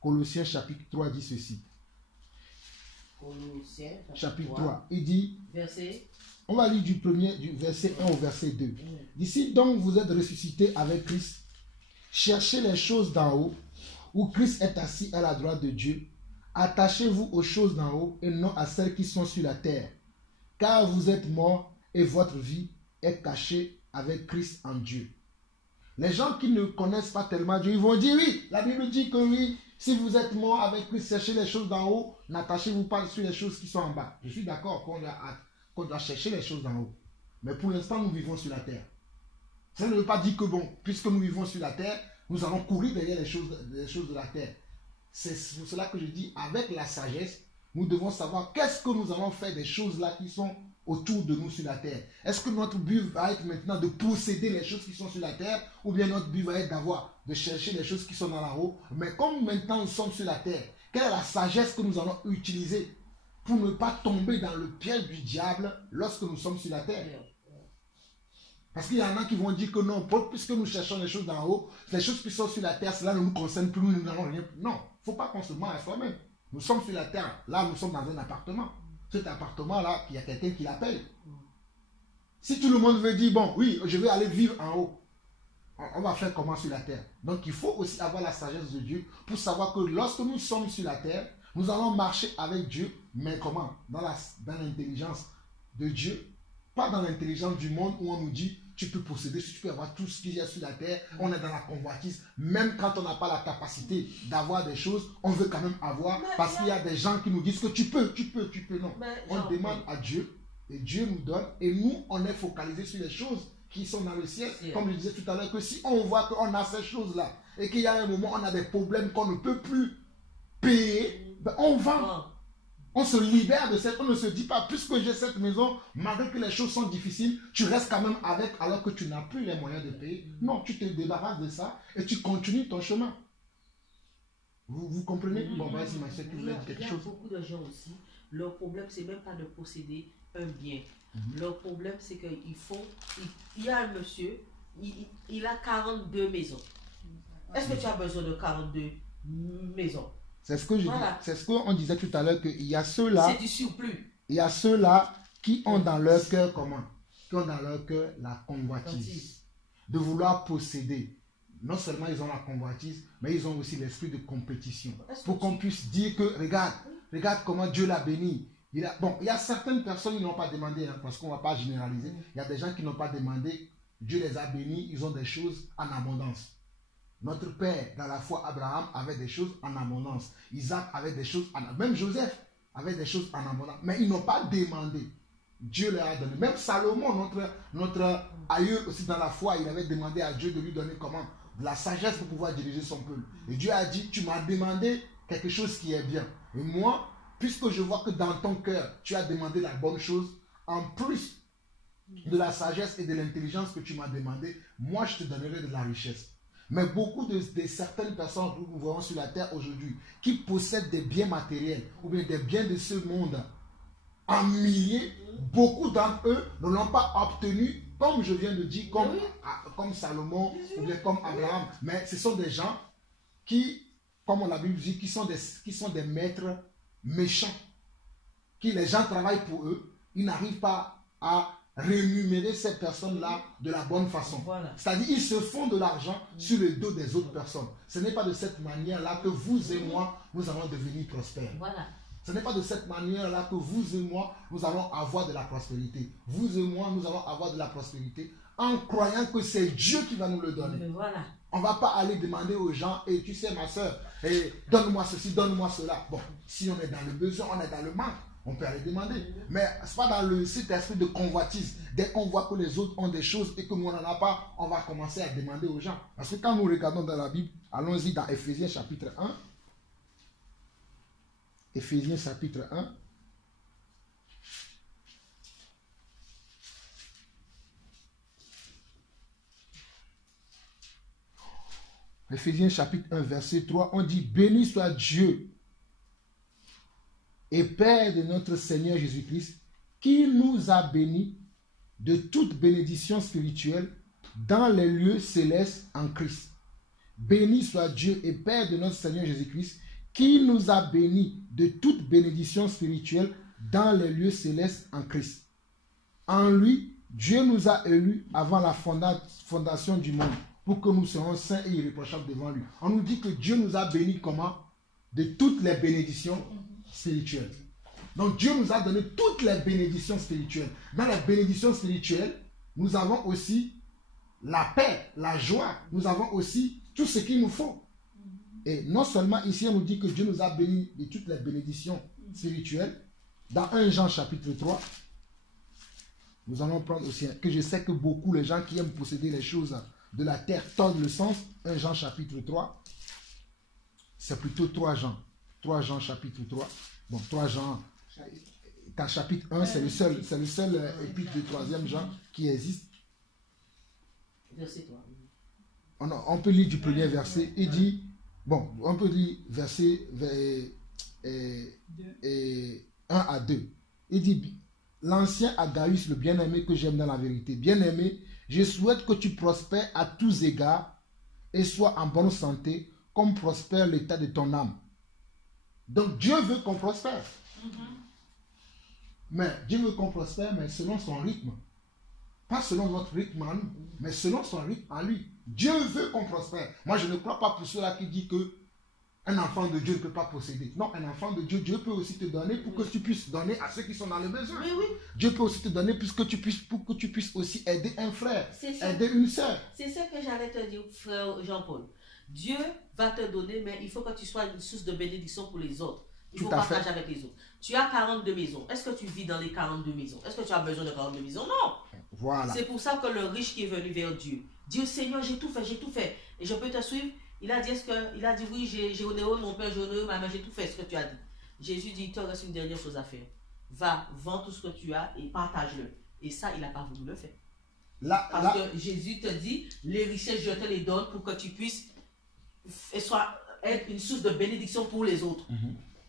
Colossiens chapitre 3 dit ceci. Colossiens chapitre 3. Il dit, verset. On va lire du verset 1 au verset 2. D'ici donc vous êtes ressuscités avec Christ. Cherchez les choses d'en haut, où Christ est assis à la droite de Dieu. Attachez-vous aux choses d'en haut et non à celles qui sont sur la terre. Car vous êtes morts et votre vie est cachée avec Christ en Dieu. Les gens qui ne connaissent pas tellement Dieu, ils vont dire oui, la Bible dit que oui, si vous êtes morts avec Christ, cherchez les choses d'en haut, n'attachez-vous pas sur les choses qui sont en bas. Je suis d'accord qu'on doit chercher les choses d'en haut. Mais pour l'instant, nous vivons sur la terre. Ça ne veut pas dire que puisque nous vivons sur la terre, nous allons courir derrière les choses de la terre. C'est pour cela que je dis, avec la sagesse, nous devons savoir qu'est-ce que nous allons faire des choses là qui sont autour de nous sur la terre. Est-ce que notre but va être maintenant de posséder les choses qui sont sur la terre, ou bien notre but va être de chercher les choses qui sont dans la haut? Mais comme maintenant nous sommes sur la terre, quelle est la sagesse que nous allons utiliser pour ne pas tomber dans le piège du diable lorsque nous sommes sur la terre? Parce qu'il y en a qui vont dire que non, puisque nous cherchons les choses d'en haut, les choses qui sont sur la terre, cela ne nous concerne plus, nous n'allons rien. Non, il ne faut pas qu'on se ment à soi-même. Nous sommes sur la terre. Là, nous sommes dans un appartement. Cet appartement-là, il y a quelqu'un qui l'appelle. Si tout le monde veut dire, bon, oui, je vais aller vivre en haut, on va faire comment sur la terre? Donc, il faut aussi avoir la sagesse de Dieu pour savoir que lorsque nous sommes sur la terre, nous allons marcher avec Dieu, mais comment? Dans l'intelligence de Dieu, pas dans l'intelligence du monde où on nous dit, tu peux posséder, tu peux avoir tout ce qu'il y a sur la terre, on est dans la convoitise, même quand on n'a pas la capacité d'avoir des choses, on veut quand même avoir, parce qu'il y a des gens qui nous disent que tu peux, non. On demande à Dieu, et Dieu nous donne, et nous, on est focalisé sur les choses qui sont dans le ciel. Comme je disais tout à l'heure, que si on voit qu'on a ces choses-là, et qu'il y a un moment, on a des problèmes qu'on ne peut plus payer, ben on vend. On se libère de cette, on ne se dit pas, puisque j'ai cette maison, malgré que les choses sont difficiles, tu restes quand même avec alors que tu n'as plus les moyens de payer. Non, tu te débarrasses de ça et tu continues ton chemin. Vous comprenez? Bon, vas-y, ma soeur, tu voulais dire quelque chose. Il y a beaucoup de gens aussi, leur problème, c'est même pas de posséder un bien. Leur problème, c'est qu'il faut, il y a un monsieur, il a 42 maisons. Est-ce que tu as besoin de 42 maisons? C'est ce que je dis. C'est ce qu'on disait tout à l'heure, qu'il y a ceux-là. C'est du surplus. Il y a ceux-là qui ont dans leur cœur comment? Qui ont dans leur cœur la convoitise. De vouloir posséder. Non seulement ils ont la convoitise, mais ils ont aussi l'esprit de compétition. Pour qu'on puisse dire que, regarde comment Dieu l'a béni. Bon, il y a certaines personnes qui n'ont pas demandé, hein, parce qu'on ne va pas généraliser. Il y a des gens qui n'ont pas demandé. Dieu les a bénis, ils ont des choses en abondance. Notre père, dans la foi, Abraham, avait des choses en abondance. Isaac avait des choses en abondance. Même Joseph avait des choses en abondance. Mais ils n'ont pas demandé. Dieu leur a donné. Même Salomon, notre aïeux aussi dans la foi, il avait demandé à Dieu de lui donner comment? De la sagesse pour pouvoir diriger son peuple. Et Dieu a dit, tu m'as demandé quelque chose qui est bien. Et moi, puisque je vois que dans ton cœur, tu as demandé la bonne chose, en plus de la sagesse et de l'intelligence que tu m'as demandé, moi je te donnerai de la richesse. Mais beaucoup de certaines personnes que nous voyons sur la terre aujourd'hui qui possèdent des biens matériels ou bien des biens de ce monde en milliers, beaucoup d'entre eux ne l'ont pas obtenu, comme je viens de dire, comme Salomon ou bien comme Abraham. Mais ce sont des gens qui, comme la Bible dit, qui sont des maîtres méchants. Qui les gens travaillent pour eux, ils n'arrivent pas à rémunérer ces personnes-là de la bonne façon. Voilà. C'est-à-dire ils se font de l'argent sur le dos des autres personnes. Ce n'est pas de cette manière-là que vous et moi, nous allons devenir prospères. Voilà. Ce n'est pas de cette manière-là que vous et moi, nous allons avoir de la prospérité. Vous et moi, nous allons avoir de la prospérité en croyant que c'est Dieu qui va nous le donner. Voilà. On ne va pas aller demander aux gens, et tu sais ma soeur, donne-moi ceci, donne-moi cela. Bon, si on est dans le besoin, on est dans le manque. On peut aller demander. Mais ce n'est pas dans cet esprit de convoitise. Dès qu'on voit que les autres ont des choses et que nous, on n'en a pas, on va commencer à demander aux gens. Parce que quand nous regardons dans la Bible, allons-y dans Éphésiens chapitre 1. Éphésiens chapitre 1. Éphésiens chapitre 1, verset 3, on dit, béni soit Dieu et Père de notre Seigneur Jésus-Christ, qui nous a bénis de toute bénédiction spirituelle dans les lieux célestes en Christ. Béni soit Dieu et Père de notre Seigneur Jésus-Christ, qui nous a bénis de toute bénédiction spirituelle dans les lieux célestes en Christ. En lui, Dieu nous a élus avant la fondation du monde, pour que nous soyons saints et irréprochables devant lui. On nous dit que Dieu nous a bénis comment? De toutes les bénédictions spirituelles. Donc Dieu nous a donné toutes les bénédictions spirituelles. Dans les bénédictions spirituelles, nous avons aussi la paix, la joie. Nous avons aussi tout ce qu'il nous faut. Et non seulement ici, on nous dit que Dieu nous a bénis de toutes les bénédictions spirituelles. Dans 1 Jean chapitre 3, nous allons prendre aussi, que je sais que beaucoup, les gens qui aiment posséder les choses de la terre tordent le sens. 1 Jean chapitre 3, c'est plutôt 3 Jean. 3 Jean chapitre 3. Bon, 3 Jean, dans chapitre 1, c'est le seul épître de 3e Jean qui existe. Verset 3. On peut lire du premier verset. Il dit, bon, on peut lire verset 1 à 2. Il dit, l'ancien Agaius, le bien-aimé que j'aime dans la vérité. Bien-aimé, je souhaite que tu prospères à tous égards et sois en bonne santé, comme prospère l'état de ton âme. Donc Dieu veut qu'on prospère. Mais Dieu veut qu'on prospère, mais selon son rythme. Pas selon notre rythme à nous, mais selon son rythme à lui. Dieu veut qu'on prospère. Moi, je ne crois pas pour ceux-là qui disent que un enfant de Dieu ne peut pas posséder. Non, un enfant de Dieu, Dieu peut aussi te donner pour que tu puisses donner à ceux qui sont dans le besoin. Oui, oui. Dieu peut aussi te donner pour que tu puisses aussi aider un frère, aider une sœur. C'est ce que j'allais te dire, frère Jean-Paul. Dieu va te donner, mais il faut que tu sois une source de bénédiction pour les autres. Il faut partager avec les autres. Tu as 42 maisons. Est-ce que tu vis dans les 42 maisons? Est-ce que tu as besoin de 42 maisons? Non. Voilà. C'est pour ça que le riche qui est venu vers Dieu, Dieu Seigneur, j'ai tout fait, j'ai tout fait. Et je peux te suivre. Il a dit oui, j'ai honoré mon père, j'ai honoré ma mère, j'ai tout fait ce que tu as dit. Jésus dit, il te reste une dernière chose à faire. Va, vends tout ce que tu as et partage-le. Et ça, il n'a pas voulu le faire. Parce que Jésus te dit, les richesses, je te les donne pour que tu puisses être une source de bénédiction pour les autres.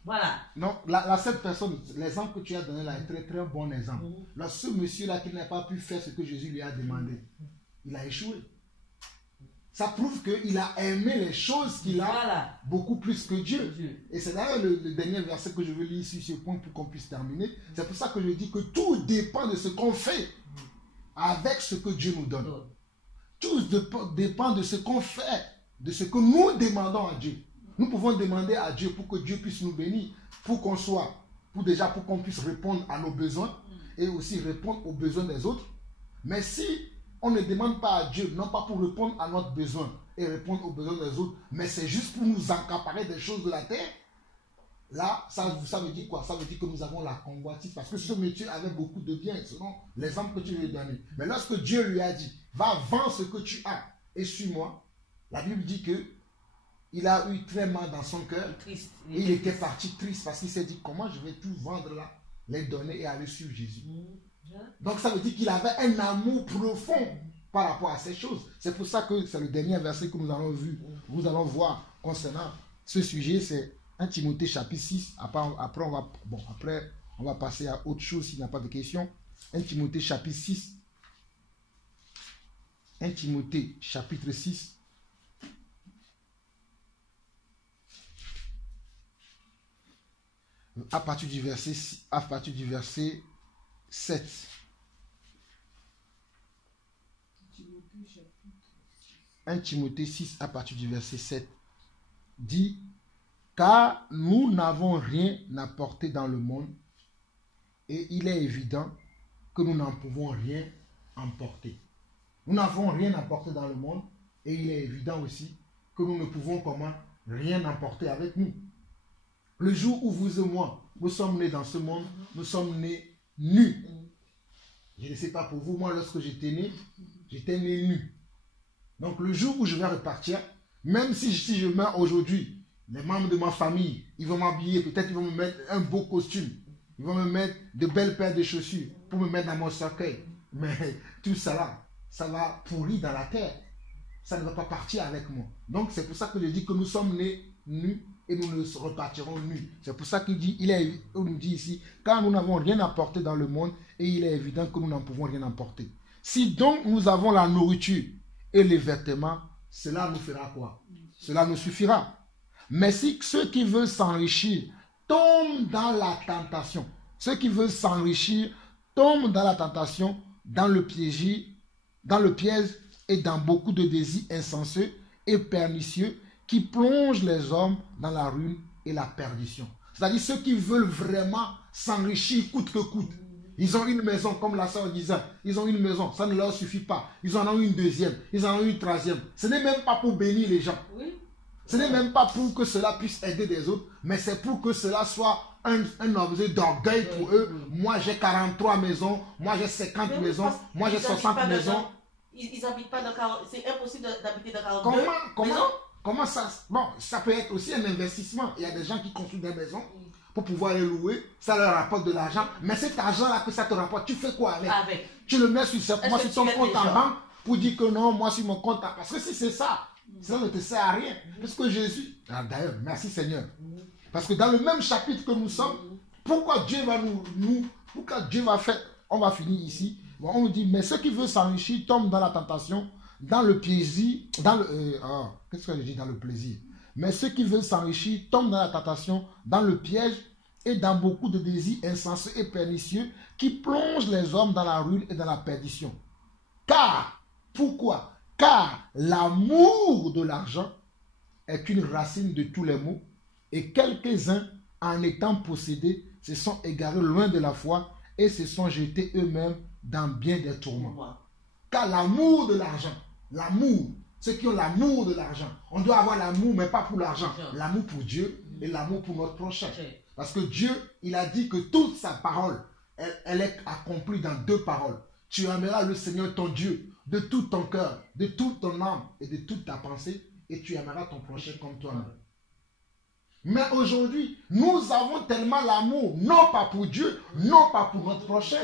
Voilà. Non, cette personne, l'exemple que tu as donné là est très très bon exemple. Là, ce monsieur-là qui n'a pas pu faire ce que Jésus lui a demandé, il a échoué. Ça prouve qu'il a aimé les choses qu'il a beaucoup plus que Dieu. Et c'est d'ailleurs le dernier verset que je veux lire ici sur ce point pour qu'on puisse terminer. C'est pour ça que je dis que tout dépend de ce qu'on fait avec ce que Dieu nous donne. Tout dépend de ce qu'on fait, de ce que nous demandons à Dieu. Nous pouvons demander à Dieu pour que Dieu puisse nous bénir, pour qu'on pour qu'on puisse répondre à nos besoins et aussi répondre aux besoins des autres. Mais si on ne demande pas à Dieu, non pas pour répondre à notre besoin et répondre aux besoins des autres, mais c'est juste pour nous accaparer des choses de la terre, là, ça veut dire quoi? Ça veut dire que nous avons la convoitise, parce que ce monsieur avait beaucoup de biens, selon l'exemple que tu lui as donné. Mais lorsque Dieu lui a dit, va vendre ce que tu as et suis-moi, la Bible dit que il a eu très mal dans son cœur. Il était parti triste parce qu'il s'est dit, comment je vais tout vendre là, les donner et aller suivre Jésus. Donc ça veut dire qu'il avait un amour profond par rapport à ces choses. C'est pour ça que c'est le dernier verset que nous allons voir concernant ce sujet, c'est 1 Timothée chapitre 6. Après on va passer à autre chose s'il n'y a pas de questions. 1 Timothée chapitre 6. 1 Timothée chapitre 6. À partir du verset 7. « 1 Timothée 6 à partir du verset 7 dit, car nous n'avons rien à porter dans le monde et il est évident que nous n'en pouvons rien emporter. » Nous n'avons rien à porter dans le monde et il est évident aussi que nous ne pouvons rien emporter avec nous. Le jour où vous et moi, nous sommes nés dans ce monde, nous sommes nés nus. Je ne sais pas pour vous, moi lorsque j'étais né nu. Donc le jour où je vais repartir, même si je meurs aujourd'hui, les membres de ma famille, ils vont m'habiller, peut-être ils vont me mettre un beau costume, ils vont me mettre de belles paires de chaussures pour me mettre dans mon cercueil. Mais tout ça là, ça va pourrir dans la terre. Ça ne va pas partir avec moi. Donc c'est pour ça que je dis que nous sommes nés nus et nous ne repartirons nus. C'est pour ça qu'il nous dit ici, car nous n'avons rien à porter dans le monde et il est évident que nous n'en pouvons rien emporter. Si donc nous avons la nourriture et les vêtements, cela nous fera quoi? Cela nous suffira. Mais si ceux qui veulent s'enrichir tombent dans la tentation, ceux qui veulent s'enrichir tombent dans la tentation, dans le piège et dans beaucoup de désirs insensés et pernicieux qui plongent les hommes dans la ruine et la perdition. C'est-à-dire ceux qui veulent vraiment s'enrichir coûte que coûte. Ils ont une maison, comme la sœur disait, ils ont une maison, ça ne leur suffit pas. Ils en ont une deuxième, ils en ont une troisième. Ce n'est même pas pour bénir les gens. Oui. Ce n'est même pas pour que cela puisse aider des autres, mais c'est pour que cela soit un objet d'orgueil pour eux. Moi j'ai 43 maisons, moi j'ai 50 maisons, moi j'ai 60 maisons. Ils n'habitent pas dans 40, c'est impossible d'habiter dans 42 maisons. Comment ça? Bon, ça peut être aussi un investissement. Il y a des gens qui construisent des maisons pour pouvoir les louer. Ça leur rapporte de l'argent. Mais cet argent-là que ça te rapporte, tu fais quoi avec? Tu le mets sur ton compte en banque pour dire que non, moi sur mon compte. Parce que si c'est ça, ça ne te sert à rien. Parce que Jésus... D'ailleurs, merci Seigneur. Parce que dans le même chapitre que nous sommes, pourquoi Dieu va pourquoi Dieu va faire... On va finir ici. Bon, on nous dit, mais ceux qui veulent s'enrichir tombent dans la tentation, dans le plaisir, qu'est-ce que je dis dans le plaisir? Mais ceux qui veulent s'enrichir tombent dans la tentation, dans le piège et dans beaucoup de désirs insensés et pernicieux qui plongent les hommes dans la ruine et dans la perdition. Car, pourquoi? Car l'amour de l'argent est une racine de tous les maux et quelques-uns, en étant possédés, se sont égarés loin de la foi et se sont jetés eux-mêmes dans bien des tourments. Car l'amour de l'argent, l'amour, ceux qui ont l'amour de l'argent, on doit avoir l'amour, mais pas pour l'argent, l'amour pour Dieu et l'amour pour notre prochain. Parce que Dieu, il a dit que toute sa parole, elle est accomplie dans 2 paroles. Tu aimeras le Seigneur ton Dieu de tout ton cœur, de toute ton âme et de toute ta pensée, et tu aimeras ton prochain comme toi-même. Mais aujourd'hui, nous avons tellement l'amour, non pas pour Dieu, non pas pour notre prochain,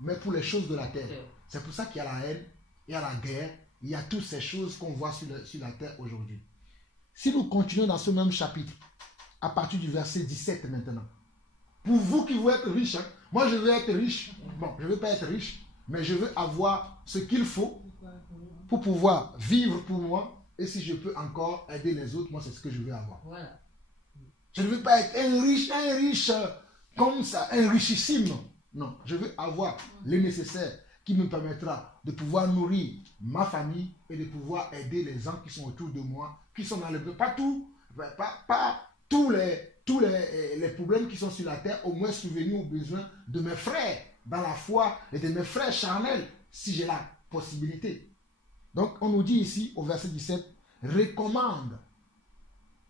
mais pour les choses de la terre. C'est pour ça qu'il y a la haine, il y a la guerre, il y a toutes ces choses qu'on voit sur la terre aujourd'hui. Si nous continuons dans ce même chapitre, à partir du verset 17 maintenant, pour vous qui voulez être riche, hein, moi je veux être riche, bon, je ne veux pas être riche, mais je veux avoir ce qu'il faut pour pouvoir vivre pour moi, et si je peux encore aider les autres, moi c'est ce que je veux avoir. Voilà. Je ne veux pas être un riche comme ça, un richissime. Non, je veux avoir le nécessaire qui me permettra de pouvoir nourrir ma famille et de pouvoir aider les gens qui sont autour de moi, qui sont dans le... Pas tous les problèmes qui sont sur la terre, au moins souvenir aux besoins de mes frères dans la foi et de mes frères charnels, si j'ai la possibilité. Donc, on nous dit ici, au verset 17, recommande.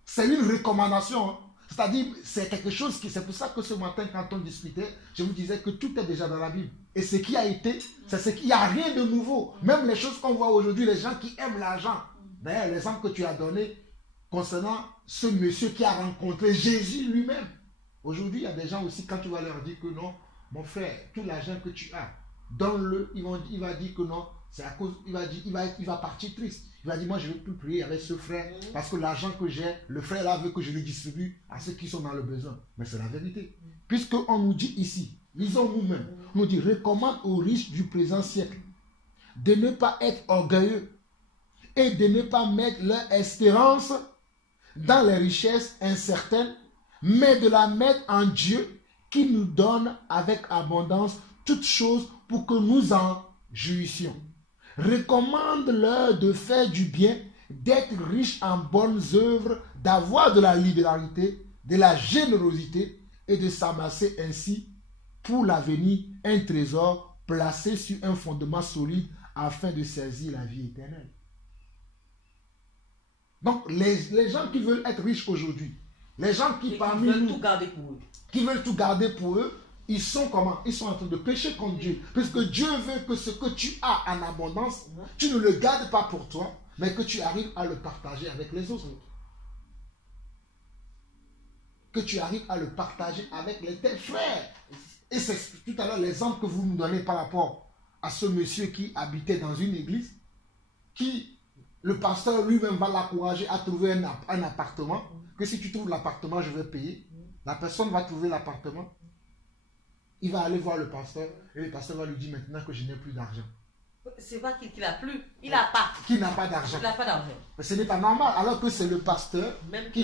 C'est une recommandation, hein. C'est-à-dire, c'est quelque chose qui... C'est pour ça que ce matin, quand on discutait, je vous disais que tout est déjà dans la Bible. Et ce qui a été, c'est ce qu'il n'y a rien de nouveau. Même les choses qu'on voit aujourd'hui, les gens qui aiment l'argent. D'ailleurs, l'exemple que tu as donné concernant ce monsieur qui a rencontré Jésus lui-même. Aujourd'hui, il y a des gens aussi, quand tu vas leur dire que non, mon frère, tout l'argent que tu as, donne-le, il va dire que non, c'est à cause, il va partir triste. Il va dire, moi je ne veux plus prier avec ce frère parce que l'argent que j'ai, le frère là veut que je le distribue à ceux qui sont dans le besoin. Mais c'est la vérité. Puisqu'on nous dit ici, lisons nous-mêmes, on nous dit, recommande aux riches du présent siècle de ne pas être orgueilleux et de ne pas mettre leur espérance dans les richesses incertaines, mais de la mettre en Dieu qui nous donne avec abondance toutes choses pour que nous en jouissions. Recommande-leur de faire du bien, d'être riche en bonnes œuvres, d'avoir de la libéralité, de la générosité et de s'amasser ainsi pour l'avenir un trésor placé sur un fondement solide afin de saisir la vie éternelle. Donc, les gens qui veulent être riches aujourd'hui, les gens qui parmi veulent nous, tout garder pour eux, qui veulent tout garder pour eux, ils sont comment? Ils sont en train de pécher contre Dieu. Puisque Dieu veut que ce que tu as en abondance, tu ne le gardes pas pour toi, mais que tu arrives à le partager avec les autres. Que tu arrives à le partager avec tes frères. Et c'est tout à l'heure l'exemple que vous nous donnez par rapport à ce monsieur qui habitait dans une église, qui, le pasteur lui-même va l'encourager à trouver un appartement, que si tu trouves l'appartement, je vais payer. La personne va trouver l'appartement. Il va aller voir le pasteur et le pasteur va lui dire maintenant que je n'ai plus d'argent. C'est pas qu'il n'a plus, il n'a pas. Qui n'a pas d'argent. Il n'a pas d'argent. Mais ce n'est pas normal, alors que c'est le pasteur qui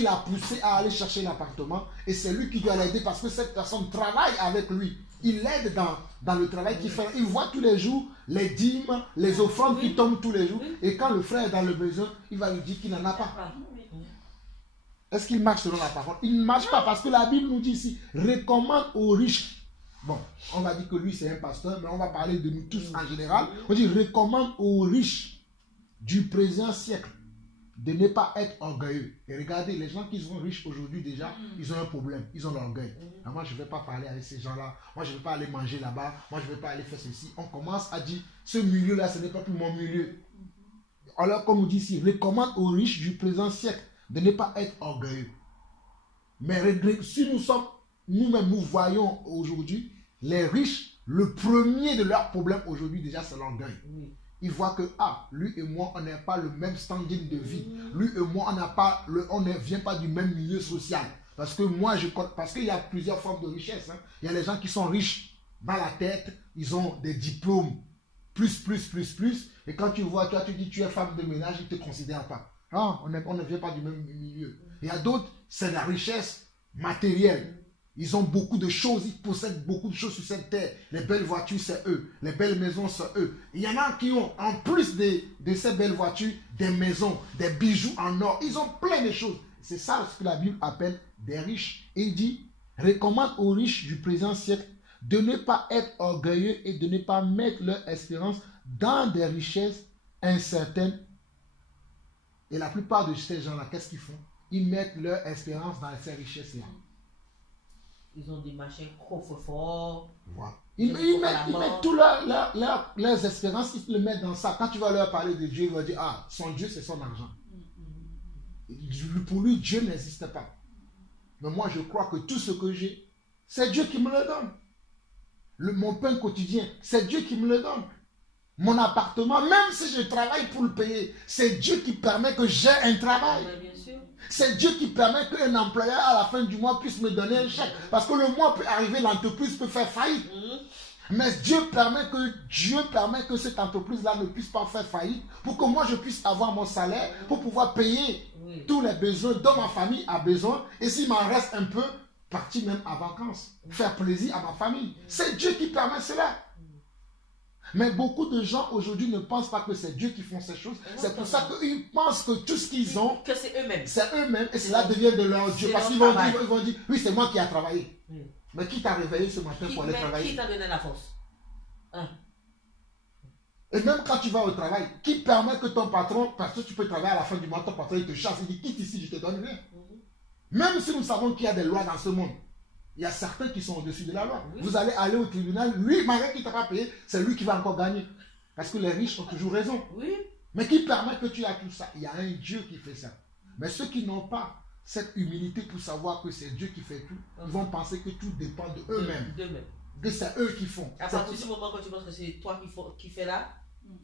l'a poussé à aller chercher l'appartement et c'est lui qui doit l'aider parce que cette personne travaille avec lui. Il l'aide dans le travail qu'il fait. Il voit tous les jours les dîmes, les offrandes qui tombent tous les jours. Et quand le frère est dans le besoin, il va lui dire qu'il n'en a pas. Est-ce qu'il marche selon la parole? Il ne marche pas parce que la Bible nous dit ici, recommande aux riches. Bon, on va dire que lui c'est un pasteur, mais on va parler de nous tous en général. On dit recommande aux riches du présent siècle de ne pas être orgueilleux. Et regardez, les gens qui sont riches aujourd'hui déjà, ils ont un problème, ils ont l'orgueil. Moi je ne vais pas parler avec ces gens-là, moi je ne vais pas aller manger là-bas, moi je ne vais pas aller faire ceci. On commence à dire, ce milieu-là, ce n'est pas plus mon milieu. Alors comme on dit ici, recommande aux riches du présent siècle de ne pas être orgueilleux. Mais si nous-mêmes, nous voyons aujourd'hui, les riches, le premier de leurs problèmes aujourd'hui, déjà, c'est l'orgueil. Ils voient que, lui et moi, on n'a pas le même standing de vie. Lui et moi, on ne vient pas du même milieu social. Parce qu'il y a plusieurs formes de richesse. Hein. Il y a les gens qui sont riches dans la tête, ils ont des diplômes, plus. Et quand tu vois, toi, tu dis, tu es femme de ménage, ils ne te considèrent pas. Ah, on ne vient pas du même milieu. Il y a d'autres, c'est la richesse matérielle. Ils ont beaucoup de choses, ils possèdent beaucoup de choses sur cette terre. Les belles voitures, c'est eux. Les belles maisons, c'est eux. Il y en a qui ont, en plus de ces belles voitures, des maisons, des bijoux en or. Ils ont plein de choses. C'est ça ce que la Bible appelle des riches. Et il dit, recommande aux riches du présent siècle de ne pas être orgueilleux et de ne pas mettre leur espérance dans des richesses incertaines. Et la plupart de ces gens-là, qu'est-ce qu'ils font? Ils mettent leur espérance dans ces richesses-là. Ils ont des machins forts. Voilà. Ils mettent tous leurs espérances, ils le mettent dans ça. Quand tu vas leur parler de Dieu, ils vont dire, ah, son Dieu, c'est son argent. Pour lui, Dieu n'existe pas. Mais moi, je crois que tout ce que j'ai, c'est Dieu qui me le donne. Mon pain quotidien, c'est Dieu qui me le donne. Mon appartement, même si je travaille pour le payer, c'est Dieu qui permet que j'ai un travail. Bien sûr. C'est Dieu qui permet qu'un employeur à la fin du mois puisse me donner un chèque. Parce que le mois peut arriver, l'entreprise peut faire faillite. Mais Dieu permet que cette entreprise-là ne puisse pas faire faillite pour que moi je puisse avoir mon salaire pour pouvoir payer tous les besoins dont ma famille a besoin. Et s'il m'en reste un peu, partir même en vacances, faire plaisir à ma famille. C'est Dieu qui permet cela. Mais beaucoup de gens aujourd'hui ne pensent pas que c'est Dieu qui font ces choses. C'est pour ça qu'ils pensent que tout ce qu'ils ont, que c'est eux-mêmes. C'est eux-mêmes et cela devient de leur Dieu. Parce qu'ils vont dire, oui, c'est moi qui ai travaillé. Mais qui t'a réveillé ce matin pour aller travailler? Qui t'a donné la force? Et même quand tu vas au travail, qui permet que ton patron, parce que tu peux travailler à la fin du mois, ton patron il te chasse, il dit, quitte ici, je te donne rien. Même si nous savons qu'il y a des lois dans ce monde, il y a certains qui sont au-dessus de la loi. Vous allez aller au tribunal, lui, malgré qu'il ne t'a pas payé, c'est lui qui va encore gagner. Parce que les riches ont toujours raison. Mais qui permet que tu aies tout ça? Il y a un Dieu qui fait ça. Mais ceux qui n'ont pas cette humilité pour savoir que c'est Dieu qui fait tout, ils vont penser que tout dépend de eux-mêmes. Que c'est eux qui font. À partir du moment où tu penses que c'est toi qui fais là,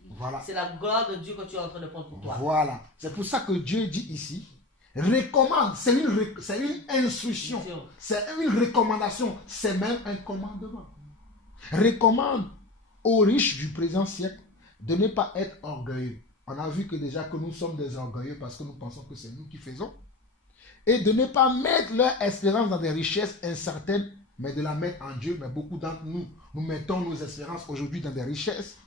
voilà. C'est la gloire de Dieu que tu es en train de prendre pour toi. Voilà. C'est pour ça que Dieu dit ici, recommande, c'est une instruction, c'est une recommandation, c'est même un commandement. Recommande aux riches du présent siècle de ne pas être orgueilleux. On a vu que déjà que nous sommes des orgueilleux parce que nous pensons que c'est nous qui faisons. Et de ne pas mettre leur espérance dans des richesses incertaines, mais de la mettre en Dieu. Mais beaucoup d'entre nous, nous mettons nos espérances aujourd'hui dans des richesses.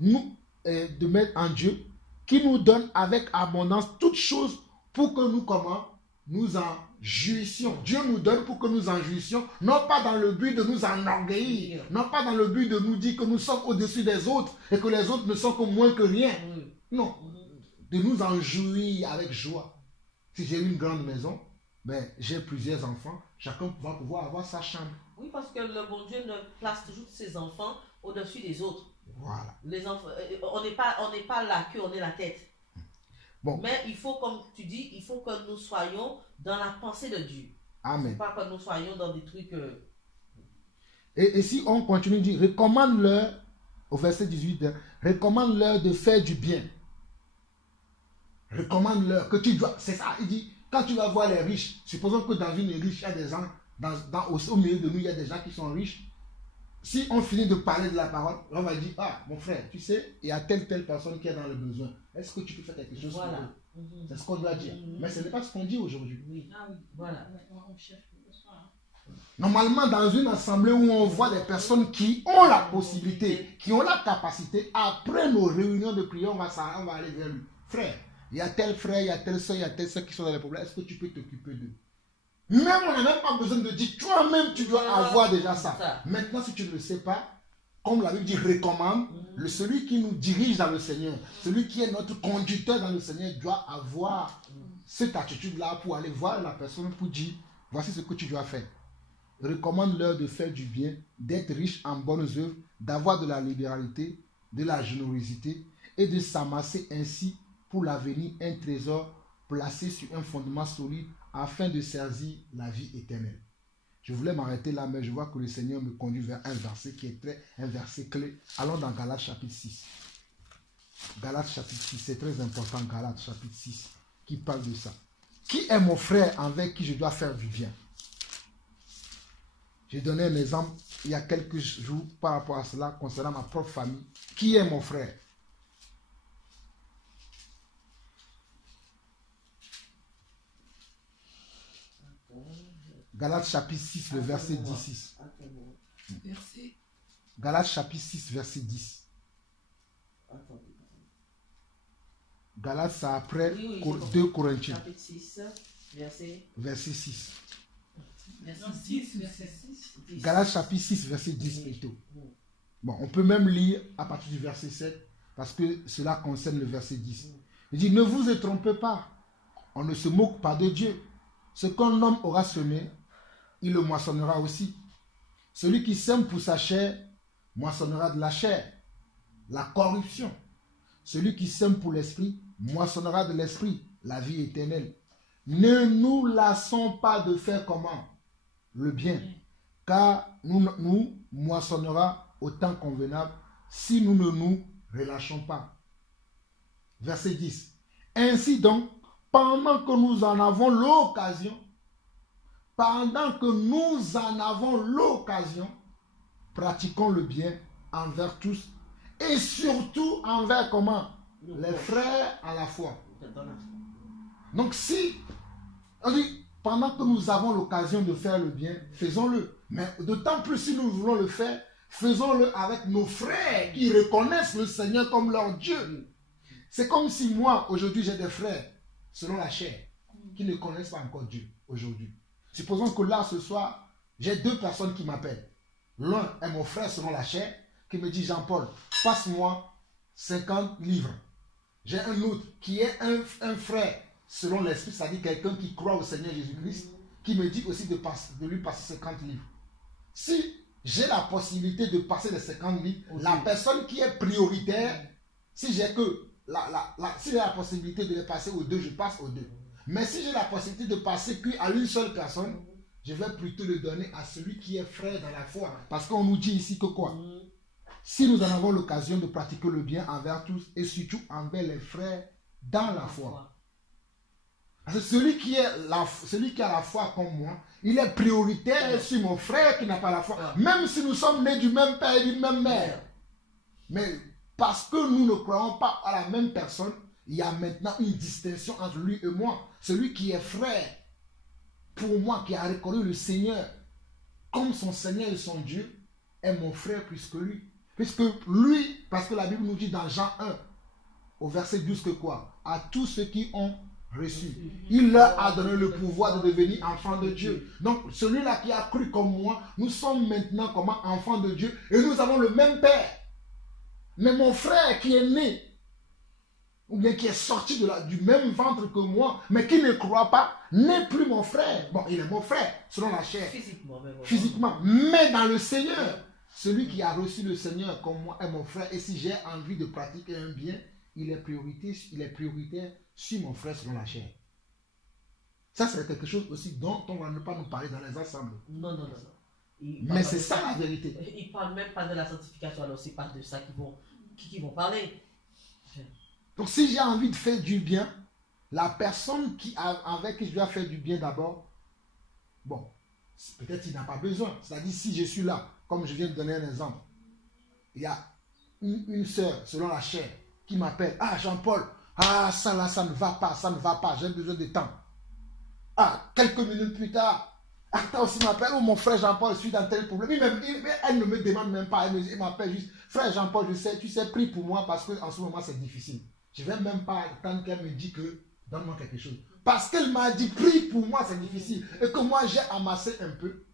De mettre en Dieu, qui nous donne avec abondance toutes choses pour que nous, nous en jouissions. Dieu nous donne pour que nous en jouissions, non pas dans le but de nous enorgueillir, non pas dans le but de nous dire que nous sommes au-dessus des autres et que les autres ne sont que moins que rien. Non, de nous en jouir avec joie. Si j'ai une grande maison, ben, j'ai plusieurs enfants, chacun va pouvoir avoir sa chambre. Oui, parce que le bon Dieu ne place toujours ses enfants au-dessus des autres. Voilà. Les enfants, on n'est pas la queue, on est la tête. Bon. Mais il faut, comme tu dis, il faut que nous soyons dans la pensée de Dieu. Amen. Pas que nous soyons dans des trucs... Et si on continue, dit, recommande-leur, au verset 18, recommande-leur de faire du bien. Recommande-leur que tu dois... C'est ça, il dit, quand tu vas voir les riches, supposons que dans une riche, il y a des gens, au milieu de nous, il y a des gens qui sont riches. Si on finit de parler de la parole, on va dire, ah, mon frère, tu sais, il y a telle personne qui est dans le besoin. Est-ce que tu peux faire quelque chose pour eux? C'est ce qu'on doit dire. Mais ce n'est pas ce qu'on dit aujourd'hui. Voilà. Normalement, dans une assemblée où on voit des personnes qui ont la possibilité, qui ont la capacité, après nos réunions de prière, on va aller vers lui. Frère, il y a tel frère, il y a telle soeur, il y a telle soeur qui sont dans les problèmes. Est-ce que tu peux t'occuper d'eux? Même on n'a même pas besoin de dire, toi-même tu dois avoir déjà ça. Maintenant, si tu ne le sais pas, comme la Bible dit, recommande, celui qui nous dirige dans le Seigneur, celui qui est notre conducteur dans le Seigneur doit avoir cette attitude-là pour aller voir la personne pour dire, voici ce que tu dois faire. Recommande-leur de faire du bien, d'être riche en bonnes œuvres, d'avoir de la libéralité, de la générosité et de s'amasser ainsi pour l'avenir un trésor placé sur un fondement solide afin de saisir la vie éternelle. Je voulais m'arrêter là, mais je vois que le Seigneur me conduit vers un verset qui est un verset clé. Allons dans Galates chapitre 6. Galates chapitre 6, c'est très important, Galates chapitre 6, qui parle de ça. Qui est mon frère avec qui je dois faire du bien? J'ai donné un exemple il y a quelques jours par rapport à cela concernant ma propre famille. Qui est mon frère? Galates chapitre 6, le verset 16. Verset. Galates chapitre 6, verset 10. Galates, c'est après 2 Corinthiens. Chapitre 6, verset 6. Verset 6, verset 6. Galates chapitre 6, verset 10 plutôt. Bon, on peut même lire à partir du verset 7 parce que cela concerne le verset 10. Il dit, ne vous y trompez pas. On ne se moque pas de Dieu. Ce qu'un homme aura semé, il le moissonnera aussi. Celui qui sème pour sa chair, moissonnera de la chair, la corruption. Celui qui sème pour l'esprit, moissonnera de l'esprit, la vie éternelle. Ne nous lassons pas de faire comment? Le bien, car nous moissonnera au temps convenable si nous ne nous relâchons pas. Verset 10. Ainsi donc, pendant que nous en avons l'occasion, pratiquons le bien envers tous et surtout envers comment? Les frères à la foi. Donc si, on dit, pendant que nous avons l'occasion de faire le bien, faisons-le. Mais d'autant plus si nous voulons le faire, faisons-le avec nos frères qui reconnaissent le Seigneur comme leur Dieu. C'est comme si moi, aujourd'hui, j'ai des frères, selon la chair, qui ne connaissent pas encore Dieu aujourd'hui. Supposons que là, ce soir, j'ai 2 personnes qui m'appellent. L'un est mon frère selon la chair, qui me dit, Jean-Paul, passe-moi 50 livres. J'ai un autre qui est un frère selon l'esprit, c'est-à-dire quelqu'un qui croit au Seigneur Jésus-Christ, qui me dit aussi de lui passer 50 livres. Si j'ai la possibilité de passer les 50 livres, la personne qui est prioritaire, si j'ai la possibilité de les passer aux 2, je passe aux 2. Mais si j'ai la possibilité de passer qu'à une seule personne, je vais plutôt le donner à celui qui est frère dans la foi. Parce qu'on nous dit ici que quoi? Si nous en avons l'occasion de pratiquer le bien envers tous et surtout envers les frères dans la foi. Parce que celui qui a la foi comme moi, il est prioritaire sur mon frère qui n'a pas la foi. Même si nous sommes nés du même père et d'une même mère. Mais parce que nous ne croyons pas à la même personne, il y a maintenant une distinction entre lui et moi. Celui qui est frère, pour moi, qui a reconnu le Seigneur comme son Seigneur et son Dieu, est mon frère plus que lui. Puisque lui, parce que la Bible nous dit dans Jean 1, au verset 12 que quoi? À tous ceux qui ont reçu, il leur a donné le pouvoir de devenir enfants de Dieu. Donc celui-là qui a cru comme moi, nous sommes maintenant comme enfants de Dieu et nous avons le même Père. Mais mon frère qui est né, ou bien qui est sorti du même ventre que moi, mais qui ne croit pas, n'est plus mon frère. Bon, il est mon frère, selon la chair. Physiquement. Mais dans le Seigneur, celui qui a reçu le Seigneur comme moi est mon frère. Et si j'ai envie de pratiquer un bien, il est prioritaire sur mon frère selon la chair. Ça, c'est quelque chose aussi dont on ne va pas nous parler dans les ensembles. Non. Mais c'est ça la vérité. Ils ne parlent même pas de la sanctification, alors c'est pas de ça qu'ils vont parler. Donc si j'ai envie de faire du bien, la personne avec qui je dois faire du bien d'abord, bon, peut-être il n'a pas besoin. C'est-à-dire si je suis là, comme je viens de donner un exemple, il y a une sœur, selon la chair, qui m'appelle, ah Jean-Paul, ah ça là, ça ne va pas, j'ai besoin de temps. Ah, quelques minutes plus tard, ah, toi aussi m'appelle, oh mon frère Jean-Paul, je suis dans tel problème. Elle ne me demande même pas, elle m'appelle juste, frère Jean-Paul, tu sais, prie pour moi parce qu'en ce moment c'est difficile. Je ne vais même pas attendre qu'elle me dise que donne-moi quelque chose. Parce qu'elle m'a dit, prie pour moi, c'est difficile. Et que moi, j'ai amassé un peu.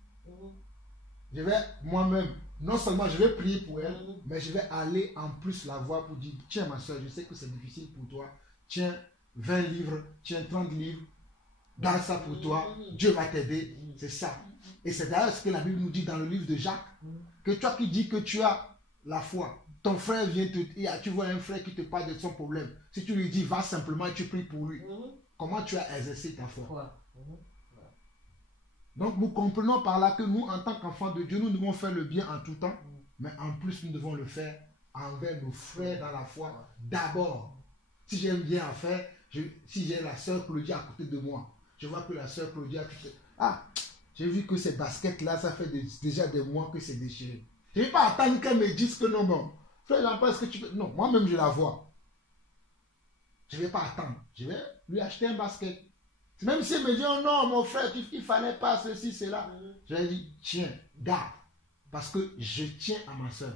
Je vais moi-même, non seulement je vais prier pour elle, mais je vais aller en plus la voir pour dire, tiens ma soeur, je sais que c'est difficile pour toi. Tiens 20 livres, tiens 30 livres. Garde ça pour toi. Dieu va t'aider. C'est ça. Et c'est d'ailleurs ce que la Bible nous dit dans le livre de Jacques. Que toi qui dis que tu as la foi, ton frère vient tu vois un frère qui te parle de son problème. Si tu lui dis, va simplement et tu pries pour lui. Comment tu as exercé ta foi? Donc nous comprenons par là que nous, en tant qu'enfants de Dieu, nous devons faire le bien en tout temps. Mais en plus, nous devons le faire envers nos frères dans la foi d'abord. Si j'ai un bien à faire, si j'ai la sœur Claudia à côté de moi, je vois que la sœur Claudia, j'ai vu que ces baskets-là, ça fait déjà des mois que c'est déchiré. Je ne vais pas attendre qu'elle me dise que non. Frère Jean-Paul, est-ce que tu peux... Non, moi-même je la vois. Je ne vais pas attendre. Je vais lui acheter un basket. Même si elle me dit, oh non, mon frère, il ne fallait pas ceci, cela. Je lui ai dit, tiens, garde. Parce que je tiens à ma soeur.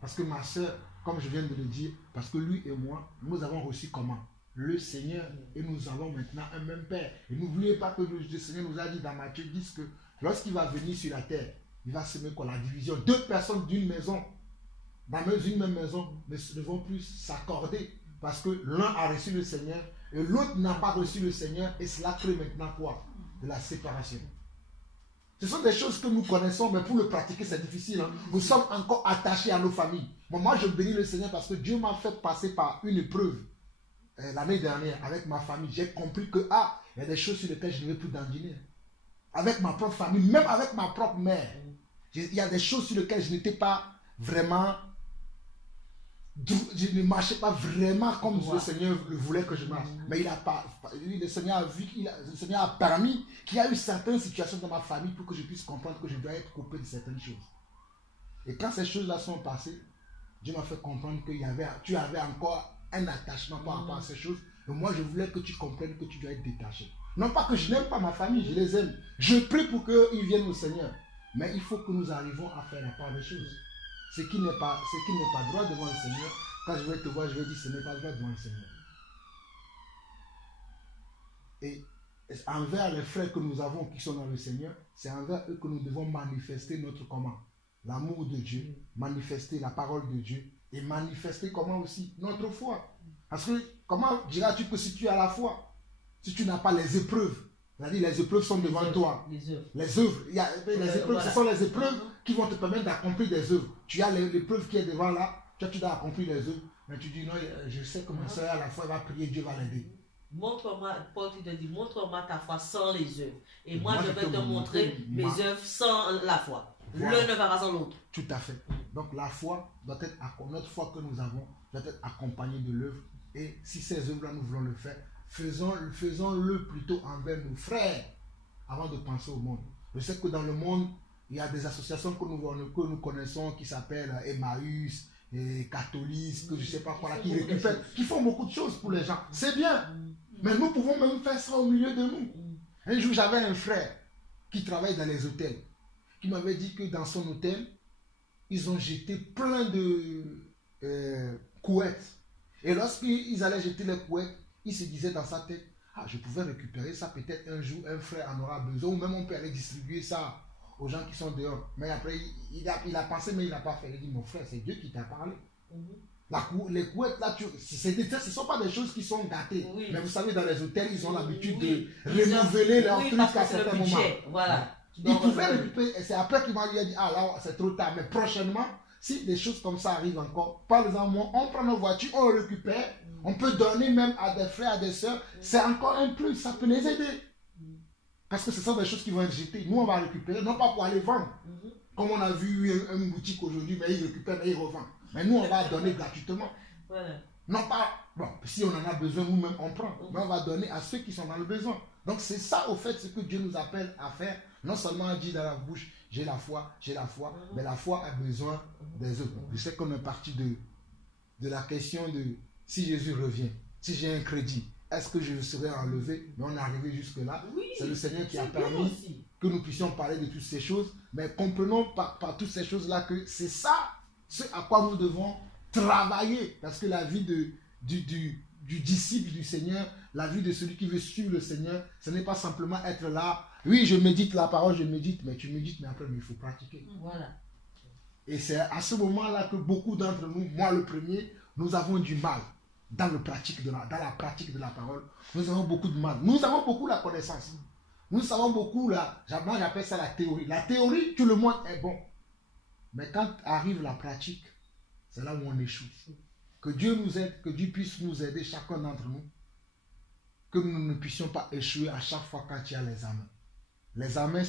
Parce que ma soeur, comme je viens de le dire, parce que lui et moi, nous avons reçu comment? Le Seigneur. Et nous avons maintenant un même Père. Et n'oubliez pas que le Seigneur nous a dit dans Matthieu 10 que lorsqu'il va venir sur la terre, il va semer quoi? La division. Deux personnes d'une maison, dans une même maison, ne vont plus s'accorder. Parce que l'un a reçu le Seigneur et l'autre n'a pas reçu le Seigneur. Et cela crée maintenant quoi? De la séparation. Ce sont des choses que nous connaissons, mais pour le pratiquer, c'est difficile. Hein. Nous sommes encore attachés à nos familles. Moi, je bénis le Seigneur parce que Dieu m'a fait passer par une épreuve l'année dernière avec ma famille. J'ai compris que, il y a des choses sur lesquelles je ne vais plus dandiner. Avec ma propre famille, même avec ma propre mère. Il y a des choses sur lesquelles je n'étais pas vraiment... Je ne marchais pas vraiment comme le Seigneur voulait que je marche. Mais il a pas, le Seigneur a vu, le Seigneur a permis qu'il y a eu certaines situations dans ma famille pour que je puisse comprendre que je dois être coupé de certaines choses. Et quand ces choses-là sont passées, Dieu m'a fait comprendre que tu avais encore un attachement par rapport à ces choses. Et moi, je voulais que tu comprennes que tu dois être détaché. Non pas que je n'aime pas ma famille, je les aime. Je prie pour qu'ils viennent au Seigneur. Mais il faut que nous arrivions à faire la part des choses. Ce qui n'est pas droit devant le Seigneur, quand je vais te voir, je vais dire ce n'est pas droit devant le Seigneur. Et envers les frères que nous avons qui sont dans le Seigneur, c'est envers eux que nous devons manifester notre comment? L'amour de Dieu, manifester la parole de Dieu et manifester comment aussi? Notre foi. Parce que comment diras-tu que si tu as la foi, si tu n'as pas les épreuves, c'est-à-dire les épreuves sont devant toi. Les œuvres. Les épreuves, ce sont les épreuves qui vont te permettre d'accomplir des œuvres. Tu as l'épreuve qui est devant là, tu dois accomplir les œuvres. Mais tu dis non, je sais que ma soeur à la foi va prier, Dieu va l'aider. Montre-moi, Paul te dit, montre-moi ta foi sans les œuvres. Et moi je vais te montrer mes œuvres sans la foi. Voilà. L'un ne va pas sans l'autre. Tout à fait. Donc la foi doit être, notre foi que nous avons doit être accompagnée de l'œuvre. Et si ces œuvres-là nous voulons le faire, faisons-le plutôt envers nos frères avant de penser au monde. Je sais que dans le monde, il y a des associations que nous connaissons qui s'appellent Emmaüs, et catholiques, que je ne sais pas quoi, qui font beaucoup de choses pour les gens. C'est bien, mais nous pouvons même faire ça au milieu de nous. Un jour, j'avais un frère qui travaille dans les hôtels, qui m'avait dit que dans son hôtel, ils ont jeté plein de couettes. Et lorsqu'ils allaient jeter les couettes, il se disait dans sa tête, je pouvais récupérer ça, peut-être un jour un frère en aura besoin, ou même on peut aller distribuer ça aux gens qui sont dehors. Mais après, il a pensé, mais il n'a pas fait. Il dit, mon frère, c'est Dieu qui t'a parlé. Les couettes, là, ce ne sont pas des choses qui sont gâtées. Oui. Mais vous savez, dans les hôtels, ils ont l'habitude de renouveler leurs trucs à certains moments. Voilà. Ils pouvaient récupérer. C'est après qu'il m'a dit, là, c'est trop tard. Mais prochainement, si des choses comme ça arrivent encore, par exemple, on prend nos voitures, on récupère, on peut donner même à des frères, à des soeurs. C'est encore un plus, ça peut les aider. Parce que ce sont des choses qui vont être jetées. Nous, on va récupérer, non pas pour aller vendre. Comme on a vu une boutique aujourd'hui, mais ils récupèrent et ils revendent. Mais nous, on va donner gratuitement. Voilà. Non pas, si on en a besoin, nous-mêmes, on prend. Mais on va donner à ceux qui sont dans le besoin. Donc, c'est ça, au fait, ce que Dieu nous appelle à faire. Non seulement on dit dans la bouche, j'ai la foi, mais la foi a besoin des autres. Je sais qu'on est parti de la question de si Jésus revient, si j'ai un crédit, est-ce que je serai enlevé? Mais on est arrivé jusque-là. Oui, c'est le Seigneur qui a permis que nous puissions parler de toutes ces choses. Mais comprenons par toutes ces choses-là que c'est ça, ce à quoi nous devons travailler. Parce que la vie du disciple du Seigneur, la vie de celui qui veut suivre le Seigneur, ce n'est pas simplement être là. Oui, je médite la parole, je médite, mais tu médites, mais après, il faut pratiquer. Voilà. Et c'est à ce moment-là que beaucoup d'entre nous, moi le premier, nous avons du mal. Dans la pratique de la parole, nous avons beaucoup de mal. Nous avons beaucoup la connaissance. Nous savons beaucoup, moi j'appelle ça la théorie. La théorie, tout le monde est bon. Mais quand arrive la pratique, c'est là où on échoue. Que Dieu nous aide, que Dieu puisse nous aider, chacun d'entre nous. Que nous ne puissions pas échouer à chaque fois quand il y a les amens. Les amens,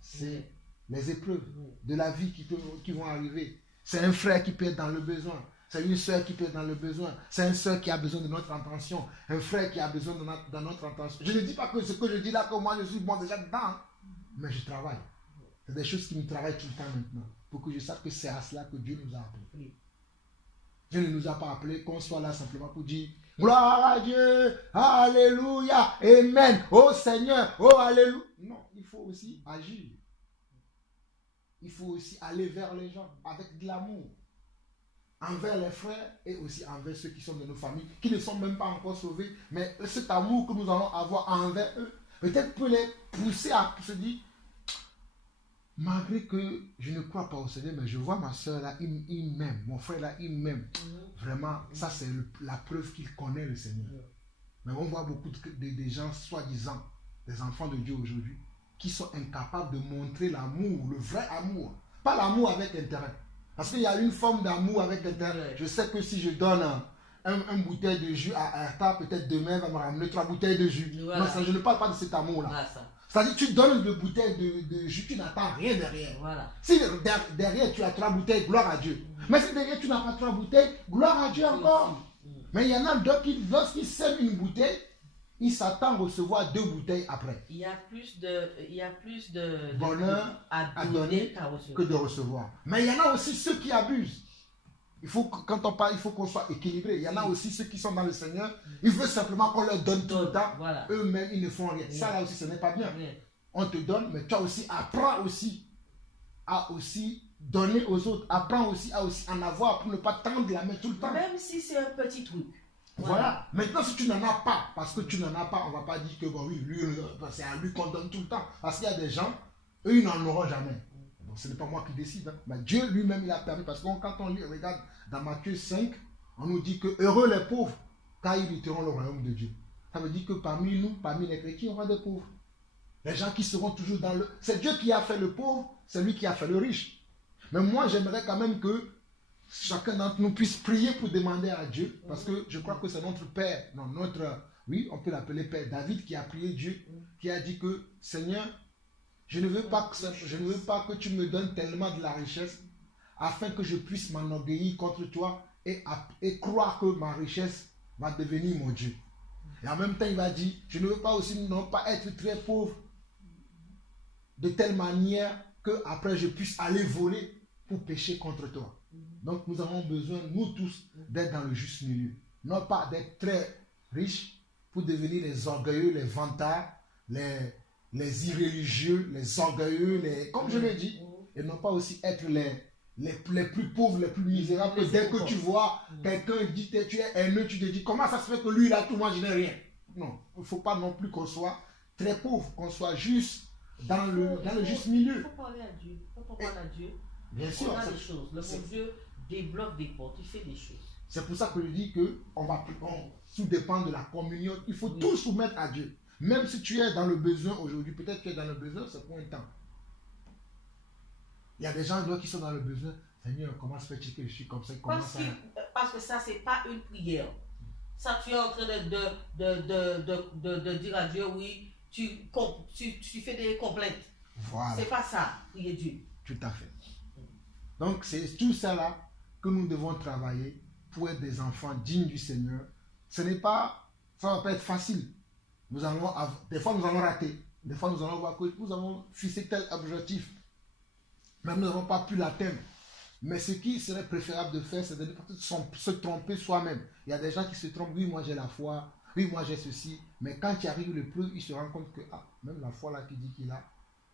c'est les épreuves de la vie qui vont arriver. C'est un frère qui peut être dans le besoin. C'est une soeur qui peut être dans le besoin. C'est une soeur qui a besoin de notre attention. Un frère qui a besoin de notre attention. Je ne dis pas que ce que je dis là, que moi je suis bon déjà dedans. Mais je travaille. C'est des choses qui me travaillent tout le temps maintenant. Pour que je sache que c'est à cela que Dieu nous a appelés. Dieu ne nous a pas appelés qu'on soit là simplement pour dire gloire à Dieu, alléluia, amen, oh Seigneur, oh alléluia. Non, il faut aussi agir. Il faut aussi aller vers les gens avec de l'amour. Envers les frères et aussi envers ceux qui sont de nos familles, qui ne sont même pas encore sauvés, mais cet amour que nous allons avoir envers eux, peut-être peut les pousser à se dire, malgré que je ne crois pas au Seigneur, mais je vois ma soeur là, il m'aime, mon frère là, il m'aime. Vraiment, ça c'est la preuve qu'il connaît le Seigneur. Mais on voit beaucoup de gens, soi-disant, des enfants de Dieu aujourd'hui, qui sont incapables de montrer l'amour, le vrai amour. Pas l'amour avec intérêt. Parce qu'il y a une forme d'amour avec intérêt. Je sais que si je donne un bouteille de jus à Arta, peut-être demain, elle va me ramener 3 bouteilles de jus. Voilà. Non, ça, je ne parle pas de cet amour-là. Voilà, c'est-à-dire que tu donnes une bouteille de jus, tu n'attends rien derrière. Voilà. Si derrière tu as 3 bouteilles, gloire à Dieu. Mais si derrière tu n'as pas 3 bouteilles, gloire à Dieu encore. Mais il y en a d'autres qui, lorsqu'ils sèment une bouteille, ils s'attendent à recevoir 2 bouteilles après. Il y a plus de bonheur à donner que de recevoir. Mais il y en a aussi ceux qui abusent. Quand on parle, il faut qu'on soit équilibré. Il y en a aussi ceux qui sont dans le Seigneur. Ils veulent simplement qu'on leur donne tout le temps. Voilà. Eux-mêmes, ils ne font rien. Ça là aussi, ce n'est pas bien. On te donne, mais toi aussi, apprends aussi à aussi donner aux autres. Apprends aussi à aussi en avoir pour ne pas tendre la main tout le temps. Même si c'est un petit truc. Voilà. Maintenant, si tu n'en as pas, parce que tu n'en as pas, on ne va pas dire que bon, oui, lui, c'est à lui qu'on donne tout le temps. Parce qu'il y a des gens, eux, ils n'en auront jamais. Donc, ce n'est pas moi qui décide. Hein. Mais Dieu lui-même, il a permis. Parce que quand on lit, regarde, dans Matthieu 5, on nous dit que heureux les pauvres, car ils hériteront le royaume de Dieu. Ça veut dire que parmi nous, parmi les chrétiens, on aura des pauvres. Les gens qui seront toujours dans le... C'est Dieu qui a fait le pauvre, c'est lui qui a fait le riche. Mais moi, j'aimerais quand même que chacun d'entre nous puisse prier pour demander à Dieu, parce que je crois que c'est notre Père, non, oui, on peut l'appeler Père David, qui a prié Dieu, qui a dit que Seigneur, je ne veux pas que tu me donnes tellement de la richesse, afin que je puisse m'enorgueillir contre toi et croire que ma richesse va devenir mon Dieu. Et en même temps, il va dire, je ne veux pas aussi non pas être très pauvre, de telle manière que après je puisse aller voler pour pécher contre toi. Donc nous avons besoin, nous tous, d'être dans le juste milieu. Non pas d'être très riches pour devenir les orgueilleux, les vantards, les irréligieux, les orgueilleux, comme je l'ai dit. Et non pas aussi être les plus pauvres, les plus misérables. Que dès que tu vois quelqu'un dit que tu es haineux, tu te dis comment ça se fait que lui il a tout, moi je n'ai rien. Non, il ne faut pas non plus qu'on soit très pauvre, qu'on soit juste dans le juste milieu. Il faut parler à Dieu. Quand on parle à Dieu, bien sûr, on a des choses. Le bon Dieu débloque des portes, il fait des choses. C'est pour ça que je dis que tout dépend de la communion. Il faut tout soumettre à Dieu. Même si tu es dans le besoin aujourd'hui, peut-être que tu es dans le besoin, c'est pour un temps. Il y a des gens qui sont dans le besoin. Seigneur, comment se fait-il que je suis comme ça? Parce que ça, c'est pas une prière. Ça, tu es en train de dire à Dieu, oui, tu fais des complaintes. Voilà. C'est pas ça, prier Dieu. Tout à fait. Donc, c'est tout ça là que nous devons travailler pour être des enfants dignes du Seigneur. Ça ne va pas être facile. Des fois, nous allons rater. Des fois, nous allons voir que nous avons fixé tel objectif. Mais nous n'avons pas pu l'atteindre. Mais ce qui serait préférable de faire, c'est de ne pas se tromper soi-même. Il y a des gens qui se trompent. Oui, moi j'ai la foi. Oui, moi j'ai ceci. Mais quand il arrive le preuve, il se rend compte que même la foi là qui dit qu'il a,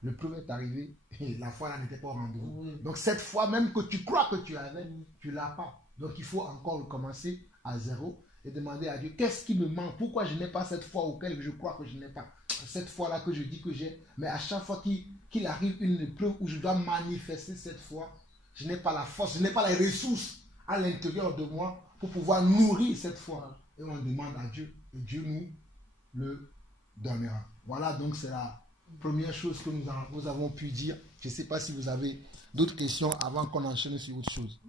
le preuve est arrivé et la foi là n'était pas au rendez-vous. Oui. Donc cette foi même que tu crois que tu avais, tu ne l'as pas. Donc il faut encore recommencer à zéro et demander à Dieu qu'est-ce qui me manque, pourquoi je n'ai pas cette foi auquel je crois que je n'ai pas. Cette foi là que je dis que j'ai, mais à chaque fois qu'il arrive une épreuve où je dois manifester cette foi, je n'ai pas la force, je n'ai pas les ressources à l'intérieur de moi pour pouvoir nourrir cette foi. Et on demande à Dieu, et Dieu nous le donnera. Voilà, donc c'est la première chose que nous avons pu dire. Je ne sais pas si vous avez d'autres questions avant qu'on enchaîne sur autre chose.